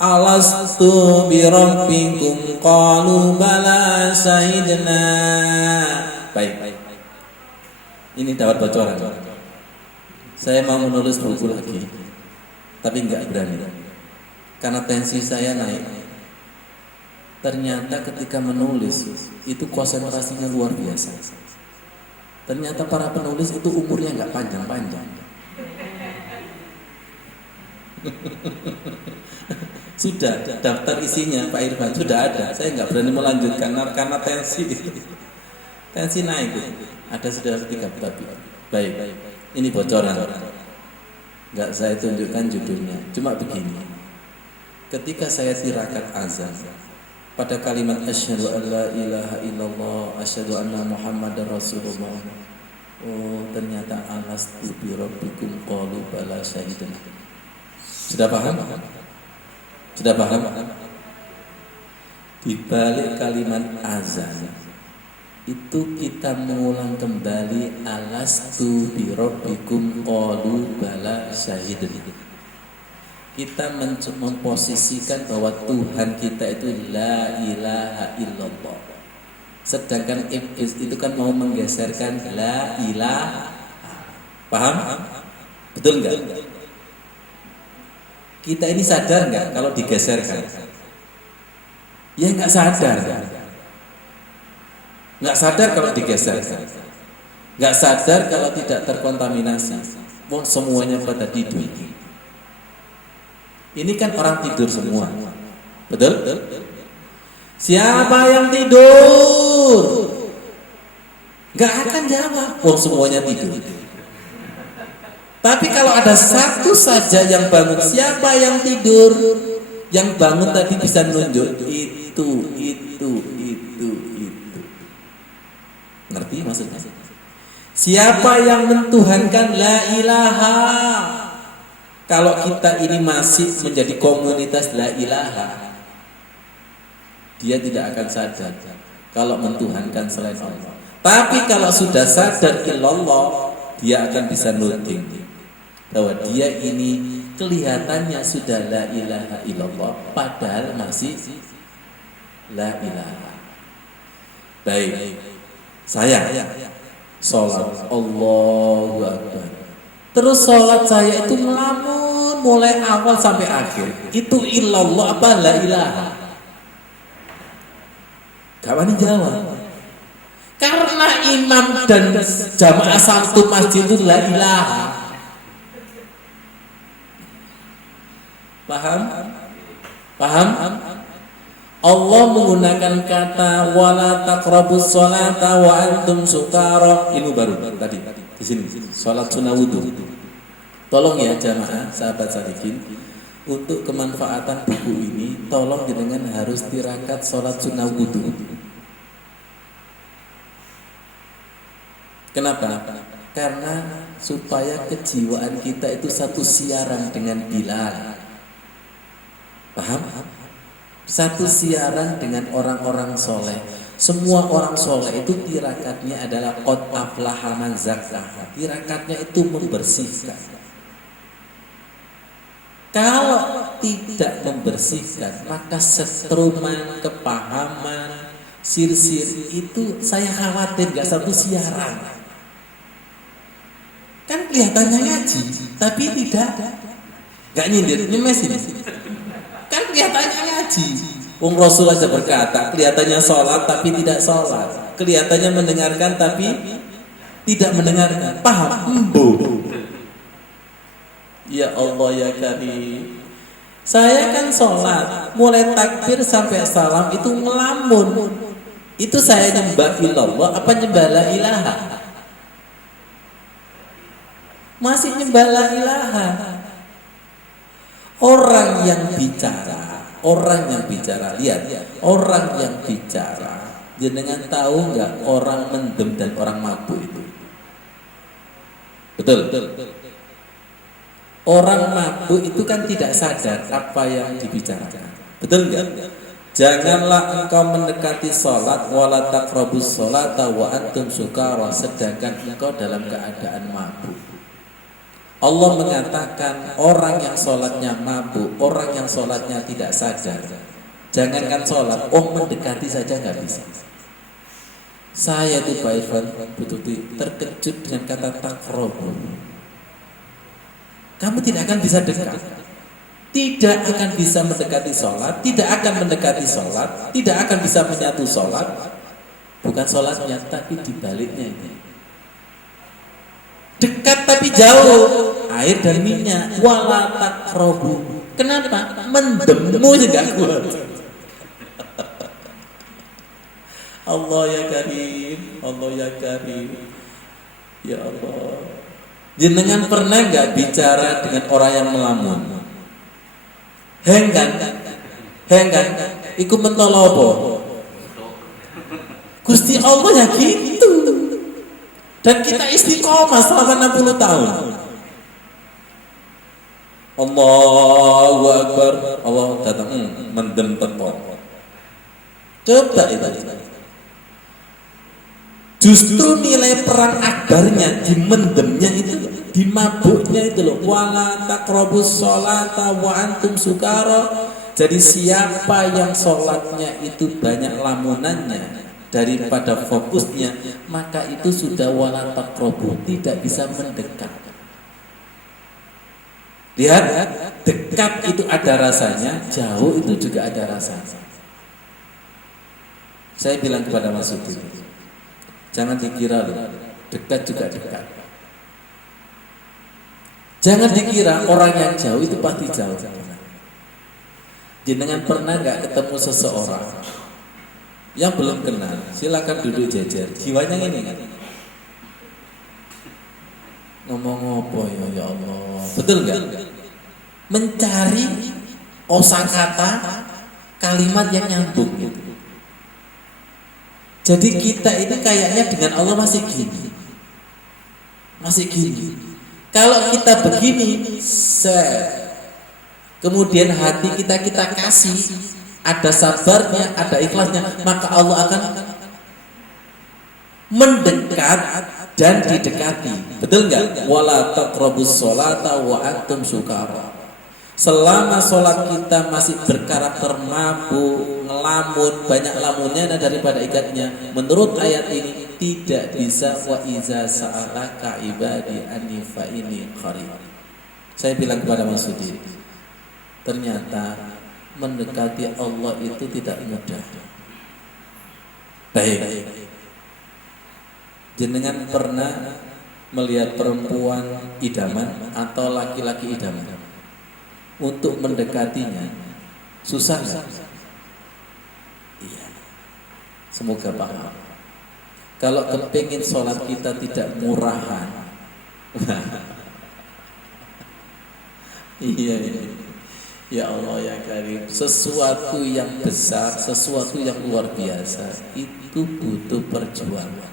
alastu bi rabbikum qalu bala syahidna. Baik. Ini dapat bocoran. Saya mau menulis buku lagi, tapi enggak berani. Karena tensi saya naik. Ternyata ketika menulis itu konsentrasinya luar biasa. Ternyata para penulis itu umurnya enggak panjang-panjang. Sudah daftar isinya Pak Irfan sudah ada. Saya nggak berani melanjutkan karena tensi naik. Ada sudah 3 bab. Baik, ini bocoran. Nggak saya tunjukkan judulnya. Cuma begini. Ketika saya tirakat azan pada kalimat asyhadu an la ilaha illallah asyhadu anna muhammadar rasulullah. Oh, ternyata alastu bi rabbikum qalu bala syahidna. Sudah paham? Sudah paham? Di balik kalimat azan itu kita mengulang kembali alastu bi rabbikum qalu bala syahidna. Kita memposisikan bahwa Tuhan kita itu la ilaha illallah. Sedangkan iblis itu kan mau menggeserkan la ilaha. Paham? Betul enggak? Kita ini sadar nggak kalau digeserkan? Ya nggak sadar. Nggak sadar kalau digeserkan. Nggak sadar kalau tidak terkontaminasi. Wong semuanya pada tidur. Ini kan orang tidur semua. Betul? Siapa yang tidur? Nggak akan jawab. Wong semuanya tidur. Tapi kalau ada satu saja yang bangun, siapa yang tidur? Yang bangun tadi bisa nunjuk itu. Ngerti maksudnya? Siapa yang mentuhankan la ilaha? Kalau kita ini masih menjadi komunitas la ilaha, dia tidak akan sadar kalau mentuhankan selain Allah. Tapi kalau sudah sadar illallah, dia akan bisa noting bahwa dia ini kelihatannya sudah la ilaha illallah padahal masih la ilaha. Baik, saya sholat Allahu Akbar, terus sholat saya itu melamun mulai awal sampai akhir, itu illallah apa la ilaha? Gak wani jawab. Karena imam dan jamaah satu masjid itu la ilaha. Paham? Paham? Allah menggunakan kata wala taqrabus sholata wa antum sukara. Ini baru tadi. Di sini, sholat sunnah wudhu. Tolong ya jamaah, sahabat salikin, untuk kemanfaatan buku ini, tolong dengan harus tirakat sholat sunnah wudhu. Kenapa? Karena supaya kejiwaan kita itu satu siaran dengan Bilal. Paham? Satu siaran dengan orang-orang soleh. Semua orang soleh itu tirakatnya adalah qad aflaha man zakkaha. Tirakatnya itu membersihkan. Kalau tidak membersihkan, maka setruman, kepahaman, sir-sir itu saya khawatir gak satu siaran. Kan kelihatannya ngaji, tapi tidak, gak nyindir, nyemes ini. Kan kelihatannya ngaji. Wong Rasul aja berkata, kelihatannya sholat tapi tidak sholat, kelihatannya mendengarkan tapi tidak mendengarkan. Paham? Ya Allah ya Karim, saya kan sholat, mulai takbir sampai salam itu ngelamun. Itu saya nyembah ilallah apa nyembah la ilaha? Masih nyembah la ilaha. Orang yang bicara, lihat, orang yang bicara, jenengan tahu nggak orang mendem dan orang mabuk itu? Betul. Orang mabuk itu kan tidak sadar apa yang dibicarakan. Betul nggak? Janganlah engkau mendekati sholat wala taqrabus sholata wa antum sukara, sedangkan engkau dalam keadaan mabuk. Allah mengatakan orang yang sholatnya mabuk, orang yang sholatnya tidak sadar, jangankan sholat, mendekati saja nggak bisa. Saya tuh Pak Irfan betul-betul terkejut dengan kata taqrabu. Kamu tidak akan bisa dekat, tidak akan bisa mendekati sholat, tidak akan mendekati sholat, tidak akan bisa menyatu sholat. Bukan sholatnya, tapi dibaliknya ini. Dekat tapi jauh, air dan minyak, wala taqrabu. Kenapa? Mendemmu juga kuat. Allah ya Karim, Allah ya Karim, ya Allah. Jenengan pernah nggak bicara dengan orang yang melamun? Henggan, ikut mentolopo. Gusti Allah ya gitu. Dan kita istiqomah selama 60 tahun. Allahu Akbar, Allah datang mendem tepon. Coba itu. Justru nilai perang akbarnya di mendemnya itu, di mabuknya itu loh. Wala taqrabus sholata wa antum sukara. Jadi siapa yang sholatnya itu banyak lamunannya daripada fokusnya, maka itu sudah wala taqrabu, tidak bisa mendekat. Lihat, dekat itu ada rasanya, jauh itu juga ada rasanya. Saya bilang kepada Mas Sudi, jangan dikira loh, dekat juga dekat. Jangan dikira orang yang jauh itu pasti jauh. Jenengan pernah nggak ketemu seseorang yang belum kenal, silakan duduk jejer. Jiwanya ini kan, ngomong apa ya Allah, betul nggak? Mencari kosakata kalimat yang nyambung gitu. Jadi kita ini kayaknya dengan Allah masih gini. Kalau kita begini, kemudian hati kita kasih, ada sabarnya, ada ikhlasnya, maka Allah akan mendekat dan didekati. Betul nggak? Wala taqrabus sholata wa antum sukara. Selama sholat kita masih berkarakter mabuk, ngelamun, banyak lamunnya daripada ikatnya, menurut ayat ini tidak bisa. Wa iza sa'alaka ibadi anni fa inni qarib. Saya bilang kepada Mas Sudi, ternyata mendekati Allah itu tidak mudah. Baik. Jenengan pernah melihat perempuan idaman atau laki-laki idaman? Untuk mendekatinya susah nggak? Iya. Semoga paham. Kalau kepingin sholat kita tidak murahan, Iya, iya. Ya Allah ya Karim, sesuatu yang besar, sesuatu yang luar biasa itu butuh perjuangan.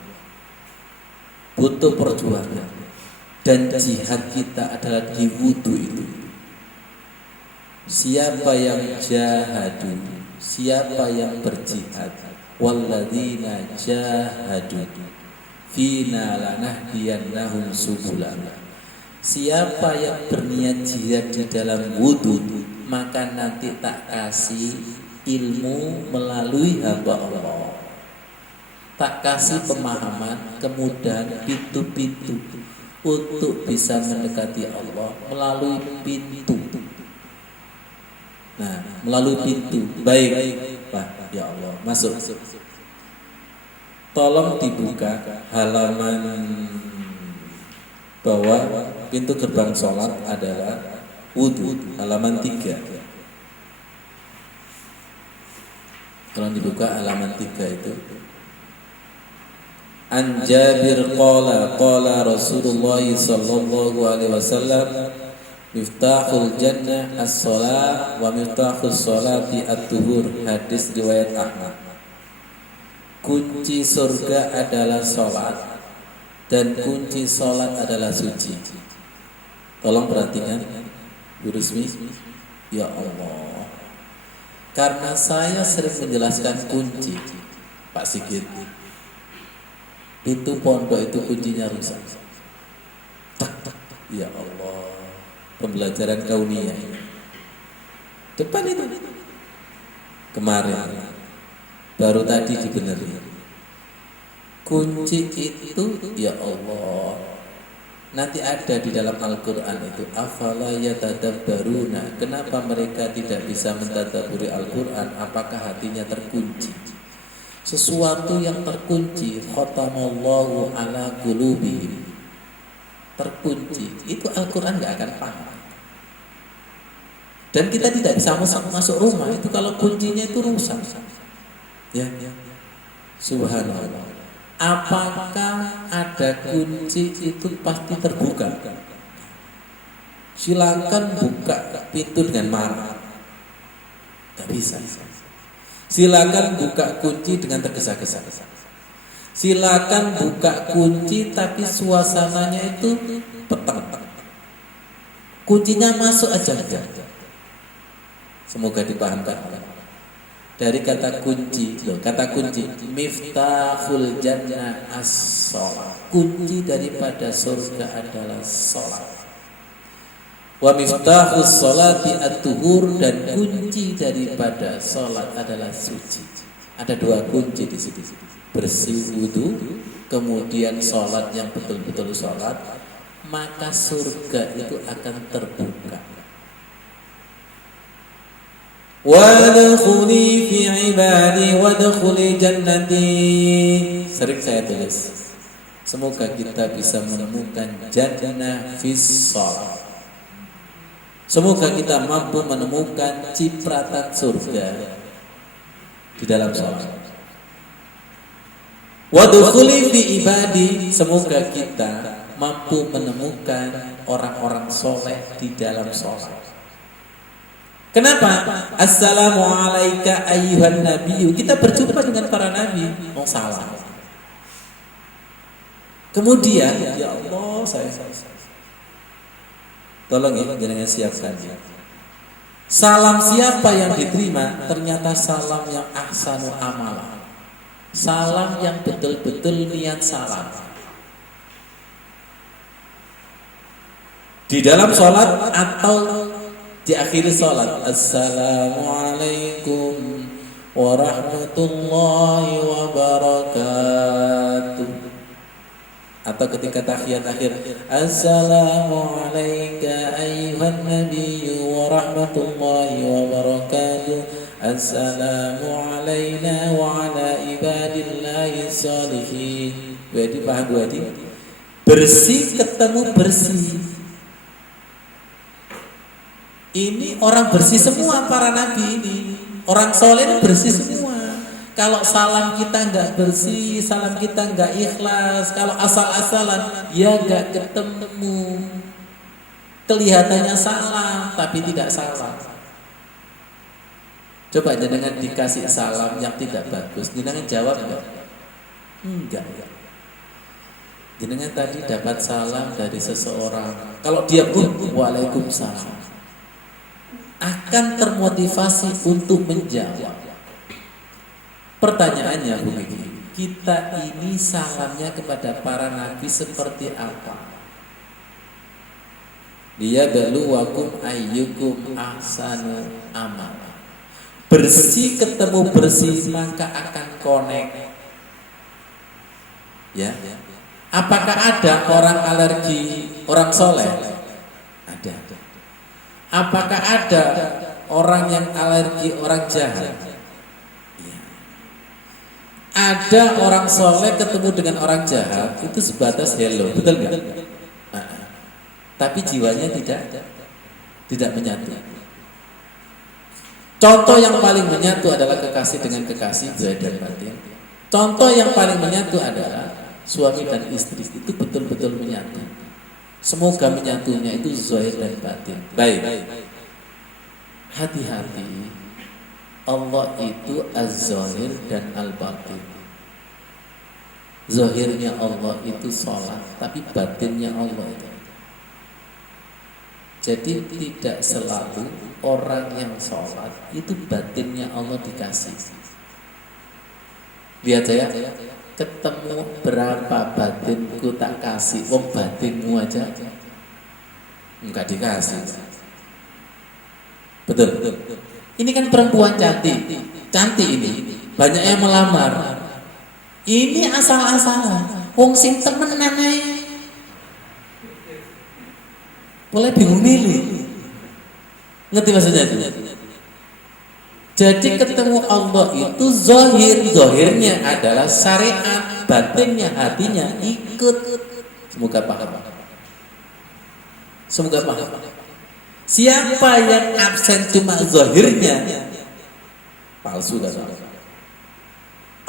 Butuh perjuangan. Dan jihad kita adalah di wudu itu. Siapa yang jahadu, siapa yang berjihad, walladzina jahadu fina lanahdiyannahum subulana. Siapa yang berniat jihad di dalam wudu, maka nanti tak kasih ilmu melalui hamba Allah, tak kasih pemahaman, kemudahan pintu-pintu untuk bisa mendekati Allah melalui pintu. Nah, melalui pintu. Baik, Pak, ya Allah, masuk. Tolong dibuka halaman bawah pintu gerbang sholat adalah wudu, halaman 3. Kalau dibuka halaman 3 itu. An Jabir qala Rasulullah sallallahu alaihi wasallam, miftahul jannah as-shalah wa miftahus sholati at-tuhur. Hadis riwayat Ahmad. Kunci surga adalah sholat dan kunci sholat adalah suci. Tolong perhatikan, Bu Rusmi. Ya Allah, karena saya sering menjelaskan kunci, Pak Sigit, pintu pondok itu kuncinya rusak. Ya Allah, pembelajaran kauniyah depan itu kemarin baru tadi dibenerin. Kunci itu, ya Allah, nanti ada di dalam Al-Quran itu. Afala yatadabbaruna, kenapa mereka tidak bisa mentadabburi Al-Quran? Apakah hatinya terkunci? Sesuatu yang terkunci, khatamallahu ala qulubihim, terkunci, itu Al-Quran gak akan paham. Dan kita tidak bisa masuk rumah itu kalau kuncinya itu rusak. Ya, subhanallah. Apakah ada kunci itu pasti terbuka? Silakan buka pintu dengan marah, gak bisa. Silakan buka kunci dengan tergesa-gesa. Silakan buka kunci tapi suasananya itu petang. Kuncinya masuk aja enggak. Semoga dipahamkan. Dari kata kunci, kata kunci miftahul jannah as-shalah. Kunci daripada surga adalah salat. Wa miftahus sholati at-tuhur, dan kunci daripada salat adalah suci. Ada 2 kunci di sini. Bersih wudu, kemudian salat yang betul-betul salat, maka surga itu akan terbuka. Wadkhuli fi ibadi wadkhuli jannati. Sering saya tulis. Semoga kita bisa menemukan jannah fis shalah. Semoga kita mampu menemukan cipratan surga di dalam salat. Wadkhuli fi ibadi, semoga kita mampu menemukan orang-orang soleh di dalam salat. Kenapa? Assalamualaikum ayyuhan nabiyyu. Kita berjumpa dengan para nabi, mau salam. Kemudian, ya Allah, saya tolong ya, jangan siapkan ya. Salam siapa yang diterima? Ternyata salam yang ahsanu amala. Salam yang betul-betul niat salam. Di dalam sholat atau di akhir sholat. Assalamualaikum warahmatullahi wabarakatuh. Atau ketika tahiyat akhir, Assalamualaikum ayyuhan nabiyyu warahmatullahi wabarakatuh. Assalamualaikum wa ala ibadillahi sholihin. Jadi paham Bu Adi? Bersih ketemu bersih. Ini orang bersih semua para nabi ini. Orang soleh bersih semua. Kalau salam kita nggak bersih, salam kita nggak ikhlas, kalau asal-asalan, ya nggak ketemu. Kelihatannya salah, tapi tidak salah. Coba jenengan dikasih salam yang tidak bagus, jenengan jawab enggak? Enggak. Jenengan tadi dapat salam dari seseorang, kalau dia waalaikumsalam, akan termotivasi untuk menjawab. Pertanyaannya begini, kita ini salamnya kepada para nabi seperti apa? Dia beluwakum ayyukum ahsanu amala. Bersih ketemu bersih maka akan connect. Ya. Apakah ada orang alergi orang soleh? Ada. Apakah ada orang yang alergi orang jahat? Ya. Ada orang soleh ketemu dengan orang jahat itu sebatas hello, betul nggak? Tapi jiwanya tidak menyatu. Contoh yang paling menyatu adalah kekasih dengan kekasih, zahir dan batin. Contoh yang paling menyatu adalah suami dan istri, itu betul-betul menyatu. Semoga menyatunya itu zahir dan batin. Baik. Hati-hati. Allah itu az-zahir dan al-batin. Zahirnya Allah itu sholat, tapi batinnya Allah itu. Jadi tidak selalu orang yang sholat itu batinnya Allah dikasih. Lihat saya, ketemu berapa batinku tak kasih, wong batinmu aja enggak dikasih. Betul. Ini kan perempuan cantik ini, banyak yang melamar. Ini asal-asalan, wong sing temenan ae. Mulai bingung milih. Ngerti maksudnya itu? Jadi ketemu Allah itu zahirnya adalah syariat, batinnya hatinya ikut. Semoga paham. Siapa yang absen cuma zahirnya, palsu kan?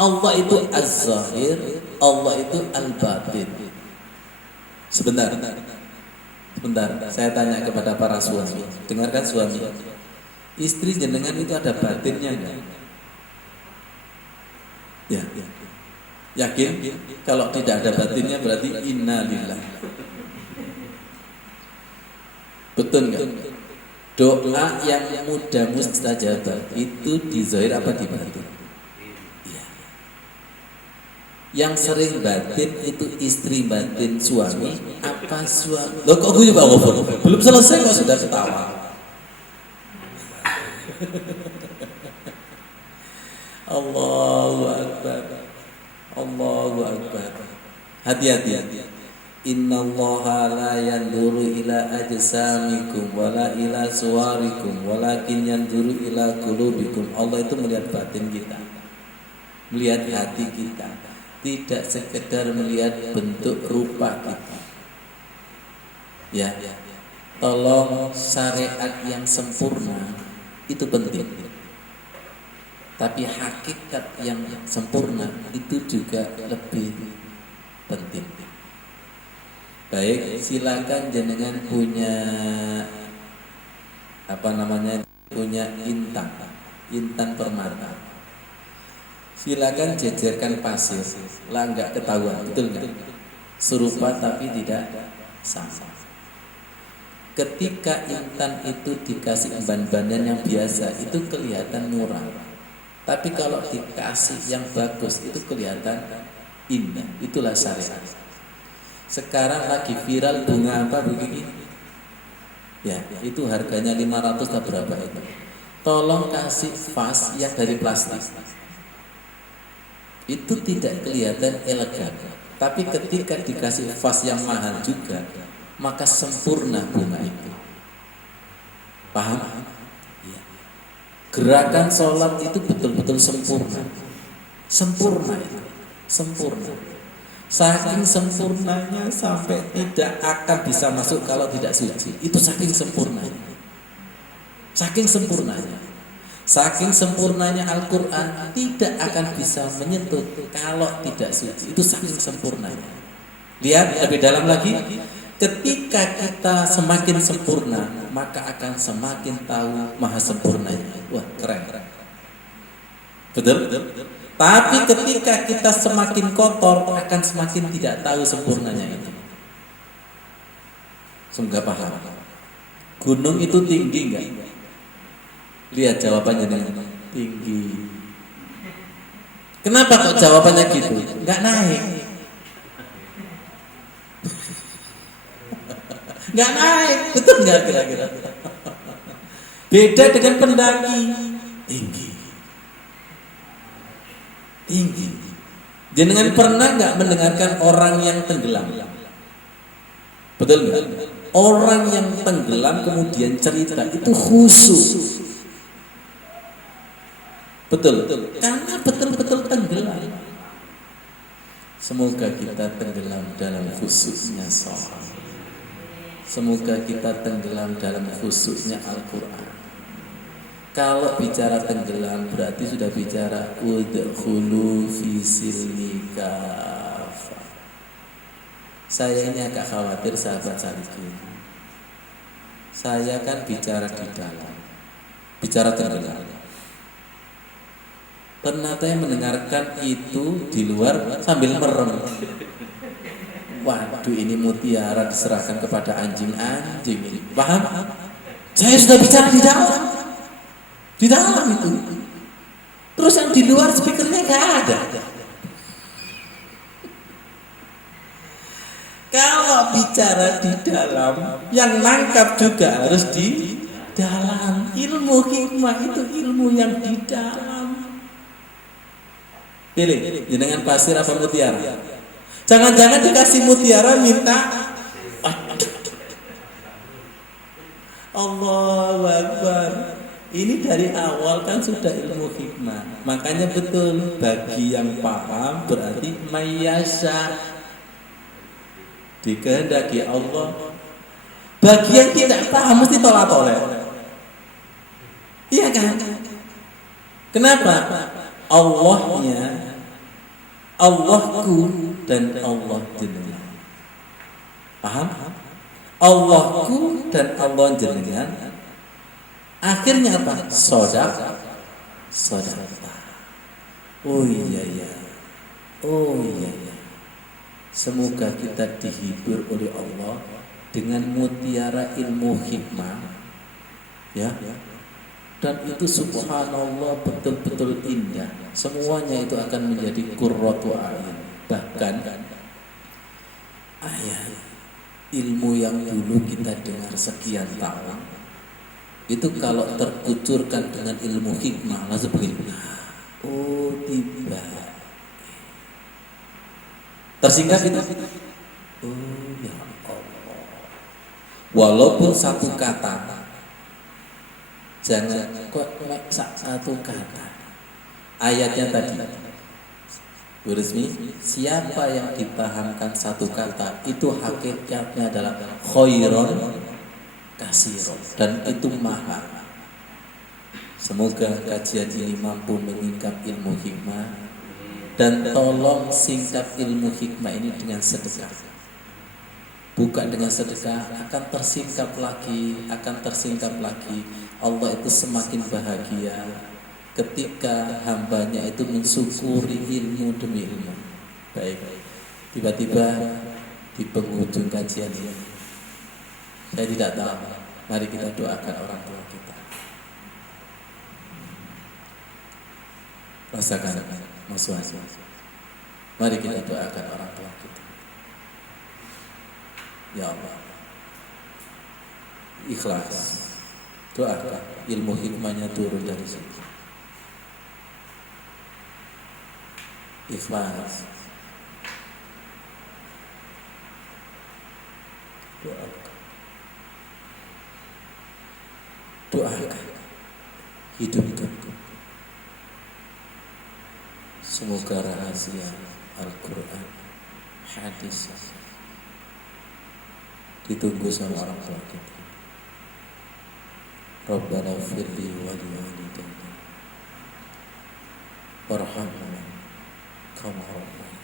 Allah itu az-zahir, Allah itu al-batin. Sebentar, saya tanya kepada para suami. Dengarkan suami, istri jenengan itu ada batinnya enggak? Ya. Yakin? Kalau tidak ada batinnya berarti innalillah. Betul enggak? Doa yang mudah mustajabah itu di zahir apa di batin? Iya. Yang sering batin itu istri batin suami apa suami? Loh kok gue juga ngomong? Belum selesai kok sudah ketawa. Allahu Akbar. Allahu Akbar. Hati-hati. Innallaha la yanzuru ila ajsamikum wala ila suwarikum walakin yanzuru ila qulubikum. Allah itu melihat batin kita, melihat hati kita, tidak sekedar melihat bentuk rupa kita. Ya, tolong syariat yang sempurna itu penting, tapi hakikat yang sempurna itu juga lebih penting. Baik, silakan jenengan punya punya intan permata. Silakan jejerkan pasir, lah enggak ketahuan, betul enggak? Serupa tapi tidak sama. Ketika intan itu dikasih ban-banan yang biasa, itu kelihatan murah. Tapi kalau dikasih yang bagus, itu kelihatan indah. Itulah syariat. Sekarang lagi viral bunga apa begini? Ya, itu harganya 500 atau berapa itu. Tolong kasih vas yang dari plastik. Itu tidak kelihatan elegan. Tapi ketika dikasih vas yang mahal juga, maka sempurna bunga itu. Paham? Ya. Gerakan sholat itu betul-betul sempurna. Sempurna itu. Sempurna. Saking sempurnanya sampai tidak akan bisa masuk kalau tidak suci. Itu saking sempurnanya. Saking sempurnanya. Saking sempurnanya Al-Quran tidak akan bisa menyentuh kalau tidak suci. Itu saking sempurnanya. Lihat lebih dalam lagi. Ketika kita semakin sempurna, maka akan semakin tahu maha sempurnanya. Wah, keren. Betul? Tapi ketika kita semakin kotor, akan semakin tidak tahu sempurnanya itu. Semoga paham. Gunung itu tinggi enggak? Lihat jawabannya dengan tinggi. Kenapa kok jawabannya gitu? Enggak naik. Enggak naik, betul enggak kira-kira? Beda dengan pendaki, tinggi. Tinggi. Jenengan pernah enggak mendengarkan orang yang tenggelam? Betul enggak? Orang yang tenggelam kemudian cerita itu khusyuk. Betul. Karena betul-betul tenggelam. Semoga kita tenggelam dalam khusyuknya sholat. Semoga kita tenggelam dalam khusyuknya Al-Quran. Kalau bicara tenggelam berarti sudah bicara udkhulu fi silmi kafah. Saya ini agak khawatir sahabat salikin. Saya kan bicara di dalam, bicara tenggelam. Ternyata yang mendengarkan itu di luar sambil merem. Waduh, ini mutiara diserahkan kepada anjing-anjing ini. Paham? Saya sudah bicara di dalam. Di dalam itu. Terus yang di luar speakernya gak ada. Kalau bicara di dalam, yang nangkap juga harus di dalam. Ilmu hikmah itu ilmu yang di dalam. Pilih, jenengan pasir apa mutiara? Jangan-jangan dikasih mutiara minta Allahu Akbar. Ini dari awal kan sudah ilmu hikmah. Makanya betul, bagi yang paham berarti mayyasha, dikehendaki Allah. Bagi yang tidak paham mesti tolak-tolak. Iya kan? Kenapa? Allahnya, Allahku dan Allah jenengan. Paham? Allahku dan Allah jenengan. Akhirnya apa? Sodaq. Oh iya ya. Oh iya ya. Semoga kita dihibur oleh Allah dengan mutiara ilmu hikmah. Ya. Dan itu subhanallah betul-betul indah. Semuanya itu akan menjadi qurratu a'yun. Bahkan ayat ilmu yang dulu kita dengar sekian tahun itu kalau terkucurkan dengan ilmu hikmah langsung begini. Oh tiba. Tersingkat itu. Oh ya Allah. Walaupun satu kata, jangan kok satu kata. Ayatnya tadi, Bu Rizmi, siapa yang dipahamkan satu kata itu hakikatnya adalah khairon kasiron, dan itu mahal. Semoga kajian ini mampu menyingkap ilmu hikmah, dan tolong singkap ilmu hikmah ini dengan sedekah. Bukan dengan sedekah akan tersingkap lagi, Allah itu semakin bahagia ketika hambanya itu mensyukuri ilmu demi ilmu. Baik, tiba-tiba di penghujung kajian ini, saya tidak tahu, mari kita doakan orang tua kita. Rasakan masuk. Mari kita doakan orang tua kita. Ya Allah, ikhlas, doakan ilmu hikmahnya turun dari situ. Ikhlas, doakan, hidupkan. Semoga rahasia Al-Quran, hadis ditunggu sama orang tua kita. Rabbana firli wa liwalidayya warhamna kama rabbana.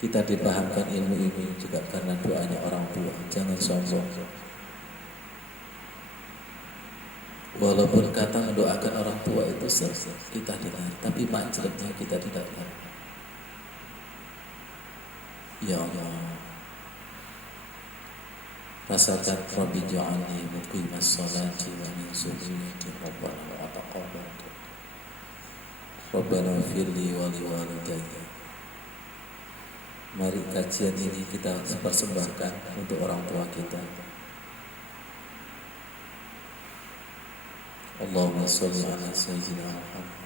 Kita dipahamkan ilmu ini juga karena doanya orang tua. Jangan sombong. Walaupun kata mendoakan orang tua itu kita dengar, tapi maknanya kita tidak dengar. Ya Allah, rasakan Rabbi ja'alni muqimas salati wa min zurriyyati rabbana wa taqabbal. Rabbana firli wa liwalidayya. Mari kajian ini kita persembahkan untuk orang tua kita. Allahumma sholli ala sayyidina Muhammad.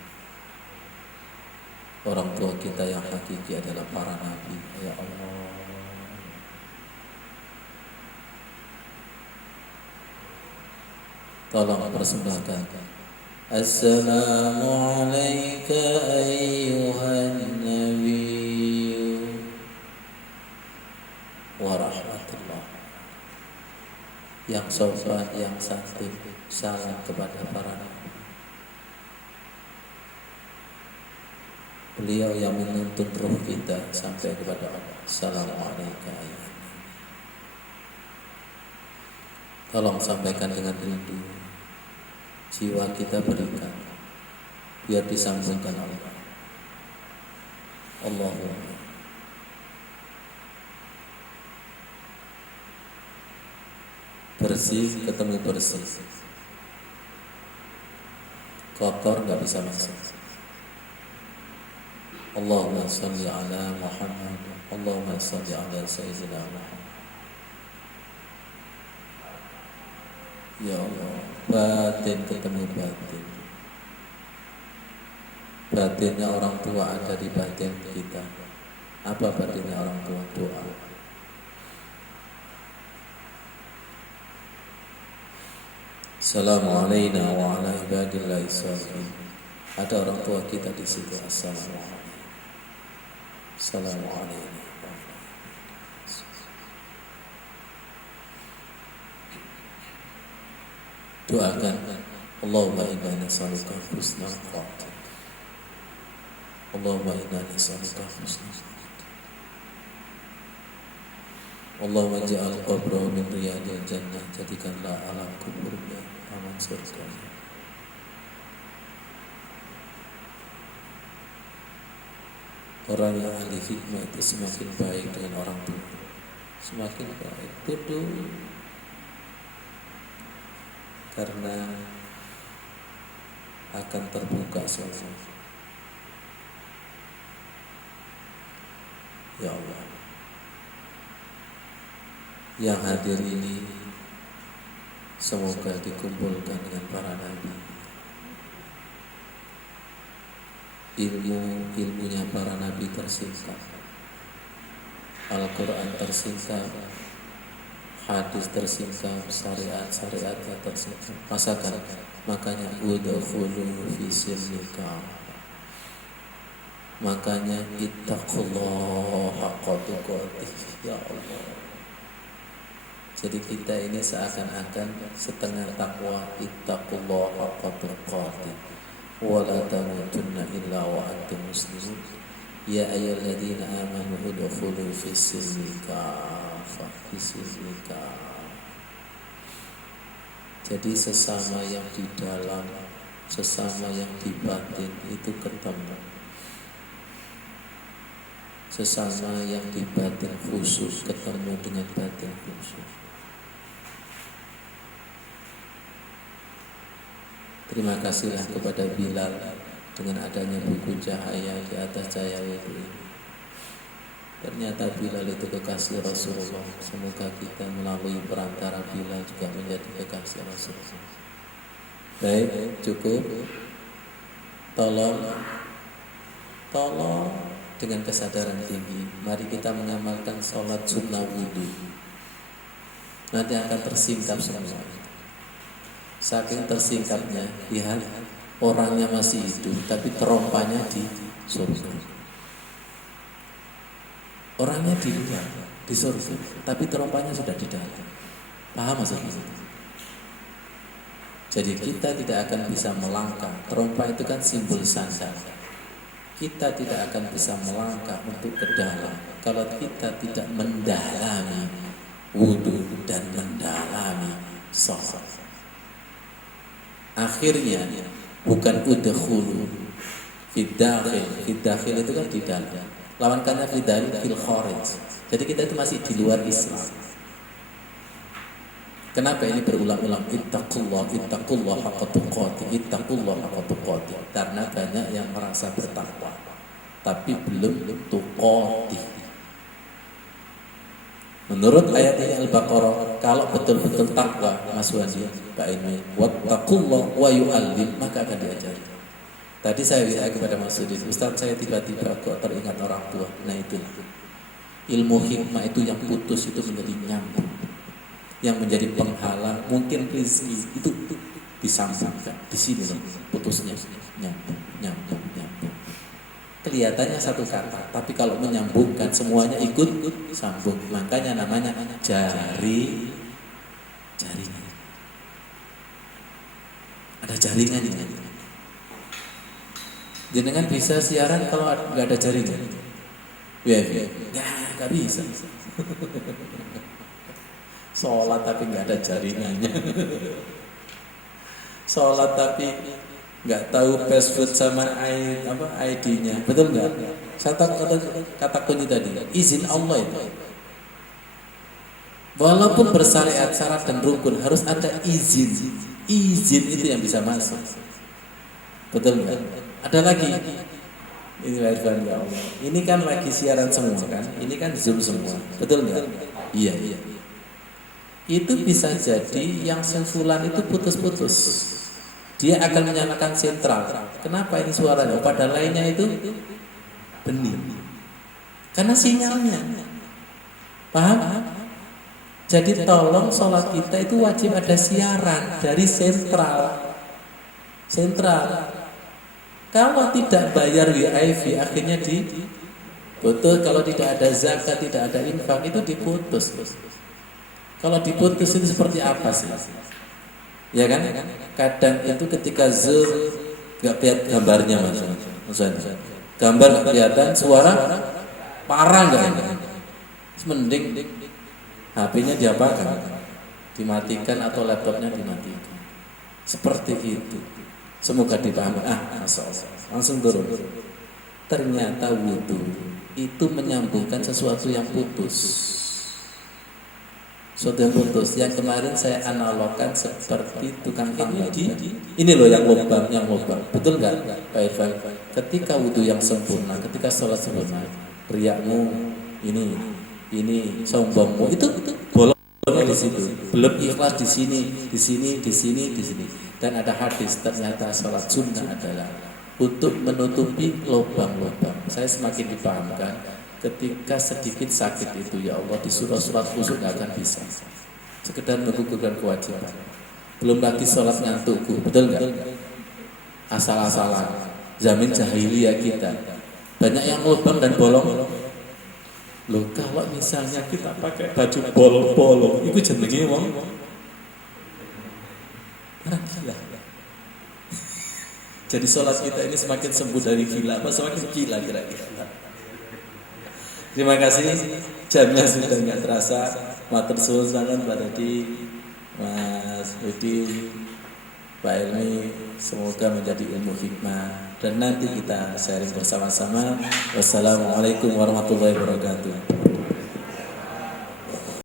Orang tua kita yang hakiki adalah para nabi. Ya Allah, tolong persembahkan. Assalamu alayka ayyuhan nabiyyu wa rahmatullah. Yang sopan, yang santun, salam kepada para nabi. Beliau yang menuntun roh kita sampai kepada Allah. Assalamualaikum. Tolong sampaikan dengan rindu. Jiwa kita berikan biar disambungkan Allah. Allahumma. Bersih ketemu bersih. Kotor nggak bisa masuk. Allahumma sholli ala Muhammad. Allahumma sholli ala sayyidina Muhammad. Ya Allah, batin ketemu batin. Batinnya orang tua ada di batin kita. Apa batinnya orang tua? Doa. Assalamualaikum wa ala ibadillahi sholihin. Ada orang tua kita di situ. Assalamualaikum. Assalamualaikum. Doakan. Allahumma inna nas'aluka husnal khatimah. Allahumma inna nas'aluka husnal khatimah. Allahumma ja'al qabrahu min riyadil jannah. Jadikanlah alam kuburnya taman surga. Orang yang ahli hikmah itu semakin baik dengan orang tua, semakin baik. Kudu karena akan terbuka semua. Ya Allah, yang hadir ini semoga dikumpulkan dengan para nabi. Ilmunya para nabi tersingkap, Al-Quran tersingkap, hadis tersingkap, syariat-syariatnya tersingkap. Makanya udkhulu fi silmika. Makanya ittaqullaha haqqa tuqatih. Ya Allah. Jadi kita ini seakan-akan setengah takwa. Ittaqullaha haqqa tuqatih. Wa la tamutunna illa wa antum muslimun. Ya ayyuhalladzina amanu udkhulu fi silmika. Jadi sesama yang di dalam, sesama yang di batin itu ketemu. Sesama yang di batin khusus ketemu dengan batin khusus. Terima kasihlah kepada Bilal dengan adanya buku cahaya di atas cahaya itu. Ternyata Bilal itu kekasih Rasulullah. Semoga kita melalui perantara Bilal juga menjadi kekasih Rasulullah. Baik, cukup. Tolong dengan kesadaran tinggi. Mari kita mengamalkan sholat sunnah wudhu. Nanti akan tersingkap semua. Saking tersingkapnya, lihat orangnya masih hidup, tapi terompanya di surga. Orangnya di luar, di surga, tapi terompanya sudah di dalam. Paham maksudnya? Jadi kita tidak akan bisa melangkah. Terompa itu kan simbol sandal. Kita tidak akan bisa melangkah untuk ke dalam kalau kita tidak mendalami wudu dan mendalami sholat. Akhirnya bukan udkhulu fidakhil itu kan di dalam. Lawankannya fil kharij. Jadi kita itu masih di luar Islam. Kenapa ini berulang-ulang? Ittaqullah haqqa tuqatih, ittaqullah haqqa tuqatih. Karena banyak yang merasa bertakwa tapi belum tuqatih. Menurut ayat ini Al-Baqarah, kalau betul-betul takwa, Mas Wandi, Pak Ilmi, wattaqullah wa yu'allim, maka akan diajari. Tadi saya bilang kepada Mas Udin, Ustaz, saya tiba-tiba kok teringat orang tua. Nah itu ilmu hikmah itu yang putus itu menjadi nyambung, yang menjadi penghalang mungkin rezeki itu disambungkan di sini loh, putusnya nyambung. Kelihatannya satu kata, tapi kalau menyambungkan semuanya ikut sambung. Makanya namanya jaringan. Ada jaringan ini. Jenengan bisa siaran kalau nggak ada jaringan? Nggak bisa. Sholat tapi nggak ada jaringannya. Sholat tapi nggak tahu password sama ID-nya, betul nggak? Kata kunci tadi, izin Allah itu. Walaupun bersyariat syarat dan rukun harus ada izin. Izin itu yang bisa masuk. Betul nggak? Ada lagi. Ini Irfan, ya Allah. Ini kan lagi siaran semua kan? Ini kan Zoom semua. Betul nggak? Iya. Itu bisa jadi yang sensulan itu putus-putus. Dia akan menyalakan sentral. Kenapa ini suaranya? Pada lainnya itu bening. Karena sinyalnya. Paham? Jadi tolong sholat kita itu wajib ada siaran dari sentral. Kalau tidak bayar WiFi akhirnya diputus. Kalau tidak ada zakat, tidak ada infak itu diputus. Kalau diputus itu seperti apa sih? Ya kan? Kadang itu ketika Zoom nggak lihat gambarnya mas. Gambar nggak kelihatan, suara parah nggak? Mending HP-nya diapakan? Dimatikan atau laptopnya dimatikan. Seperti itu. Semoga dipahami. Masya Allah. Langsung turun. Ternyata wudu itu menyambungkan sesuatu yang putus. Suatu yang putus. Yang kemarin saya analogkan seperti tukang tambal. Ini loh yang lubang. Betul nggak, Pak Irfan? Ketika wudu yang sempurna, ketika sholat sempurna, riakmu ini sombongmu itu bolongnya di situ. Belum ikhlas di sini. Dan ada hadis ternyata sholat sunnah adalah untuk menutupi lubang-lubang. Saya semakin dipahamkan. Ketika sedikit sakit itu, ya Allah, di surat khusyuk gak akan bisa. Sekedar menggugurkan kewajiban. Belum lagi sholat ngantukku, betul gak? Asal-asalan. Zaman jahiliyah kita. Banyak yang lubang dan bolong. Loh, kalau misalnya kita pakai baju bolong-bolong, itu jenenge wong gila. Jadi sholat kita ini semakin sembuh dari gila, apa semakin gila kira-kira? Terima kasih, jamnya sudah nggak terasa. Matur suwun sangat Pak Dadi, Mas Budi, Pak Ilmi, semoga menjadi ilmu hikmah dan nanti kita sharing bersama-sama. Wassalamualaikum warahmatullahi wabarakatuh.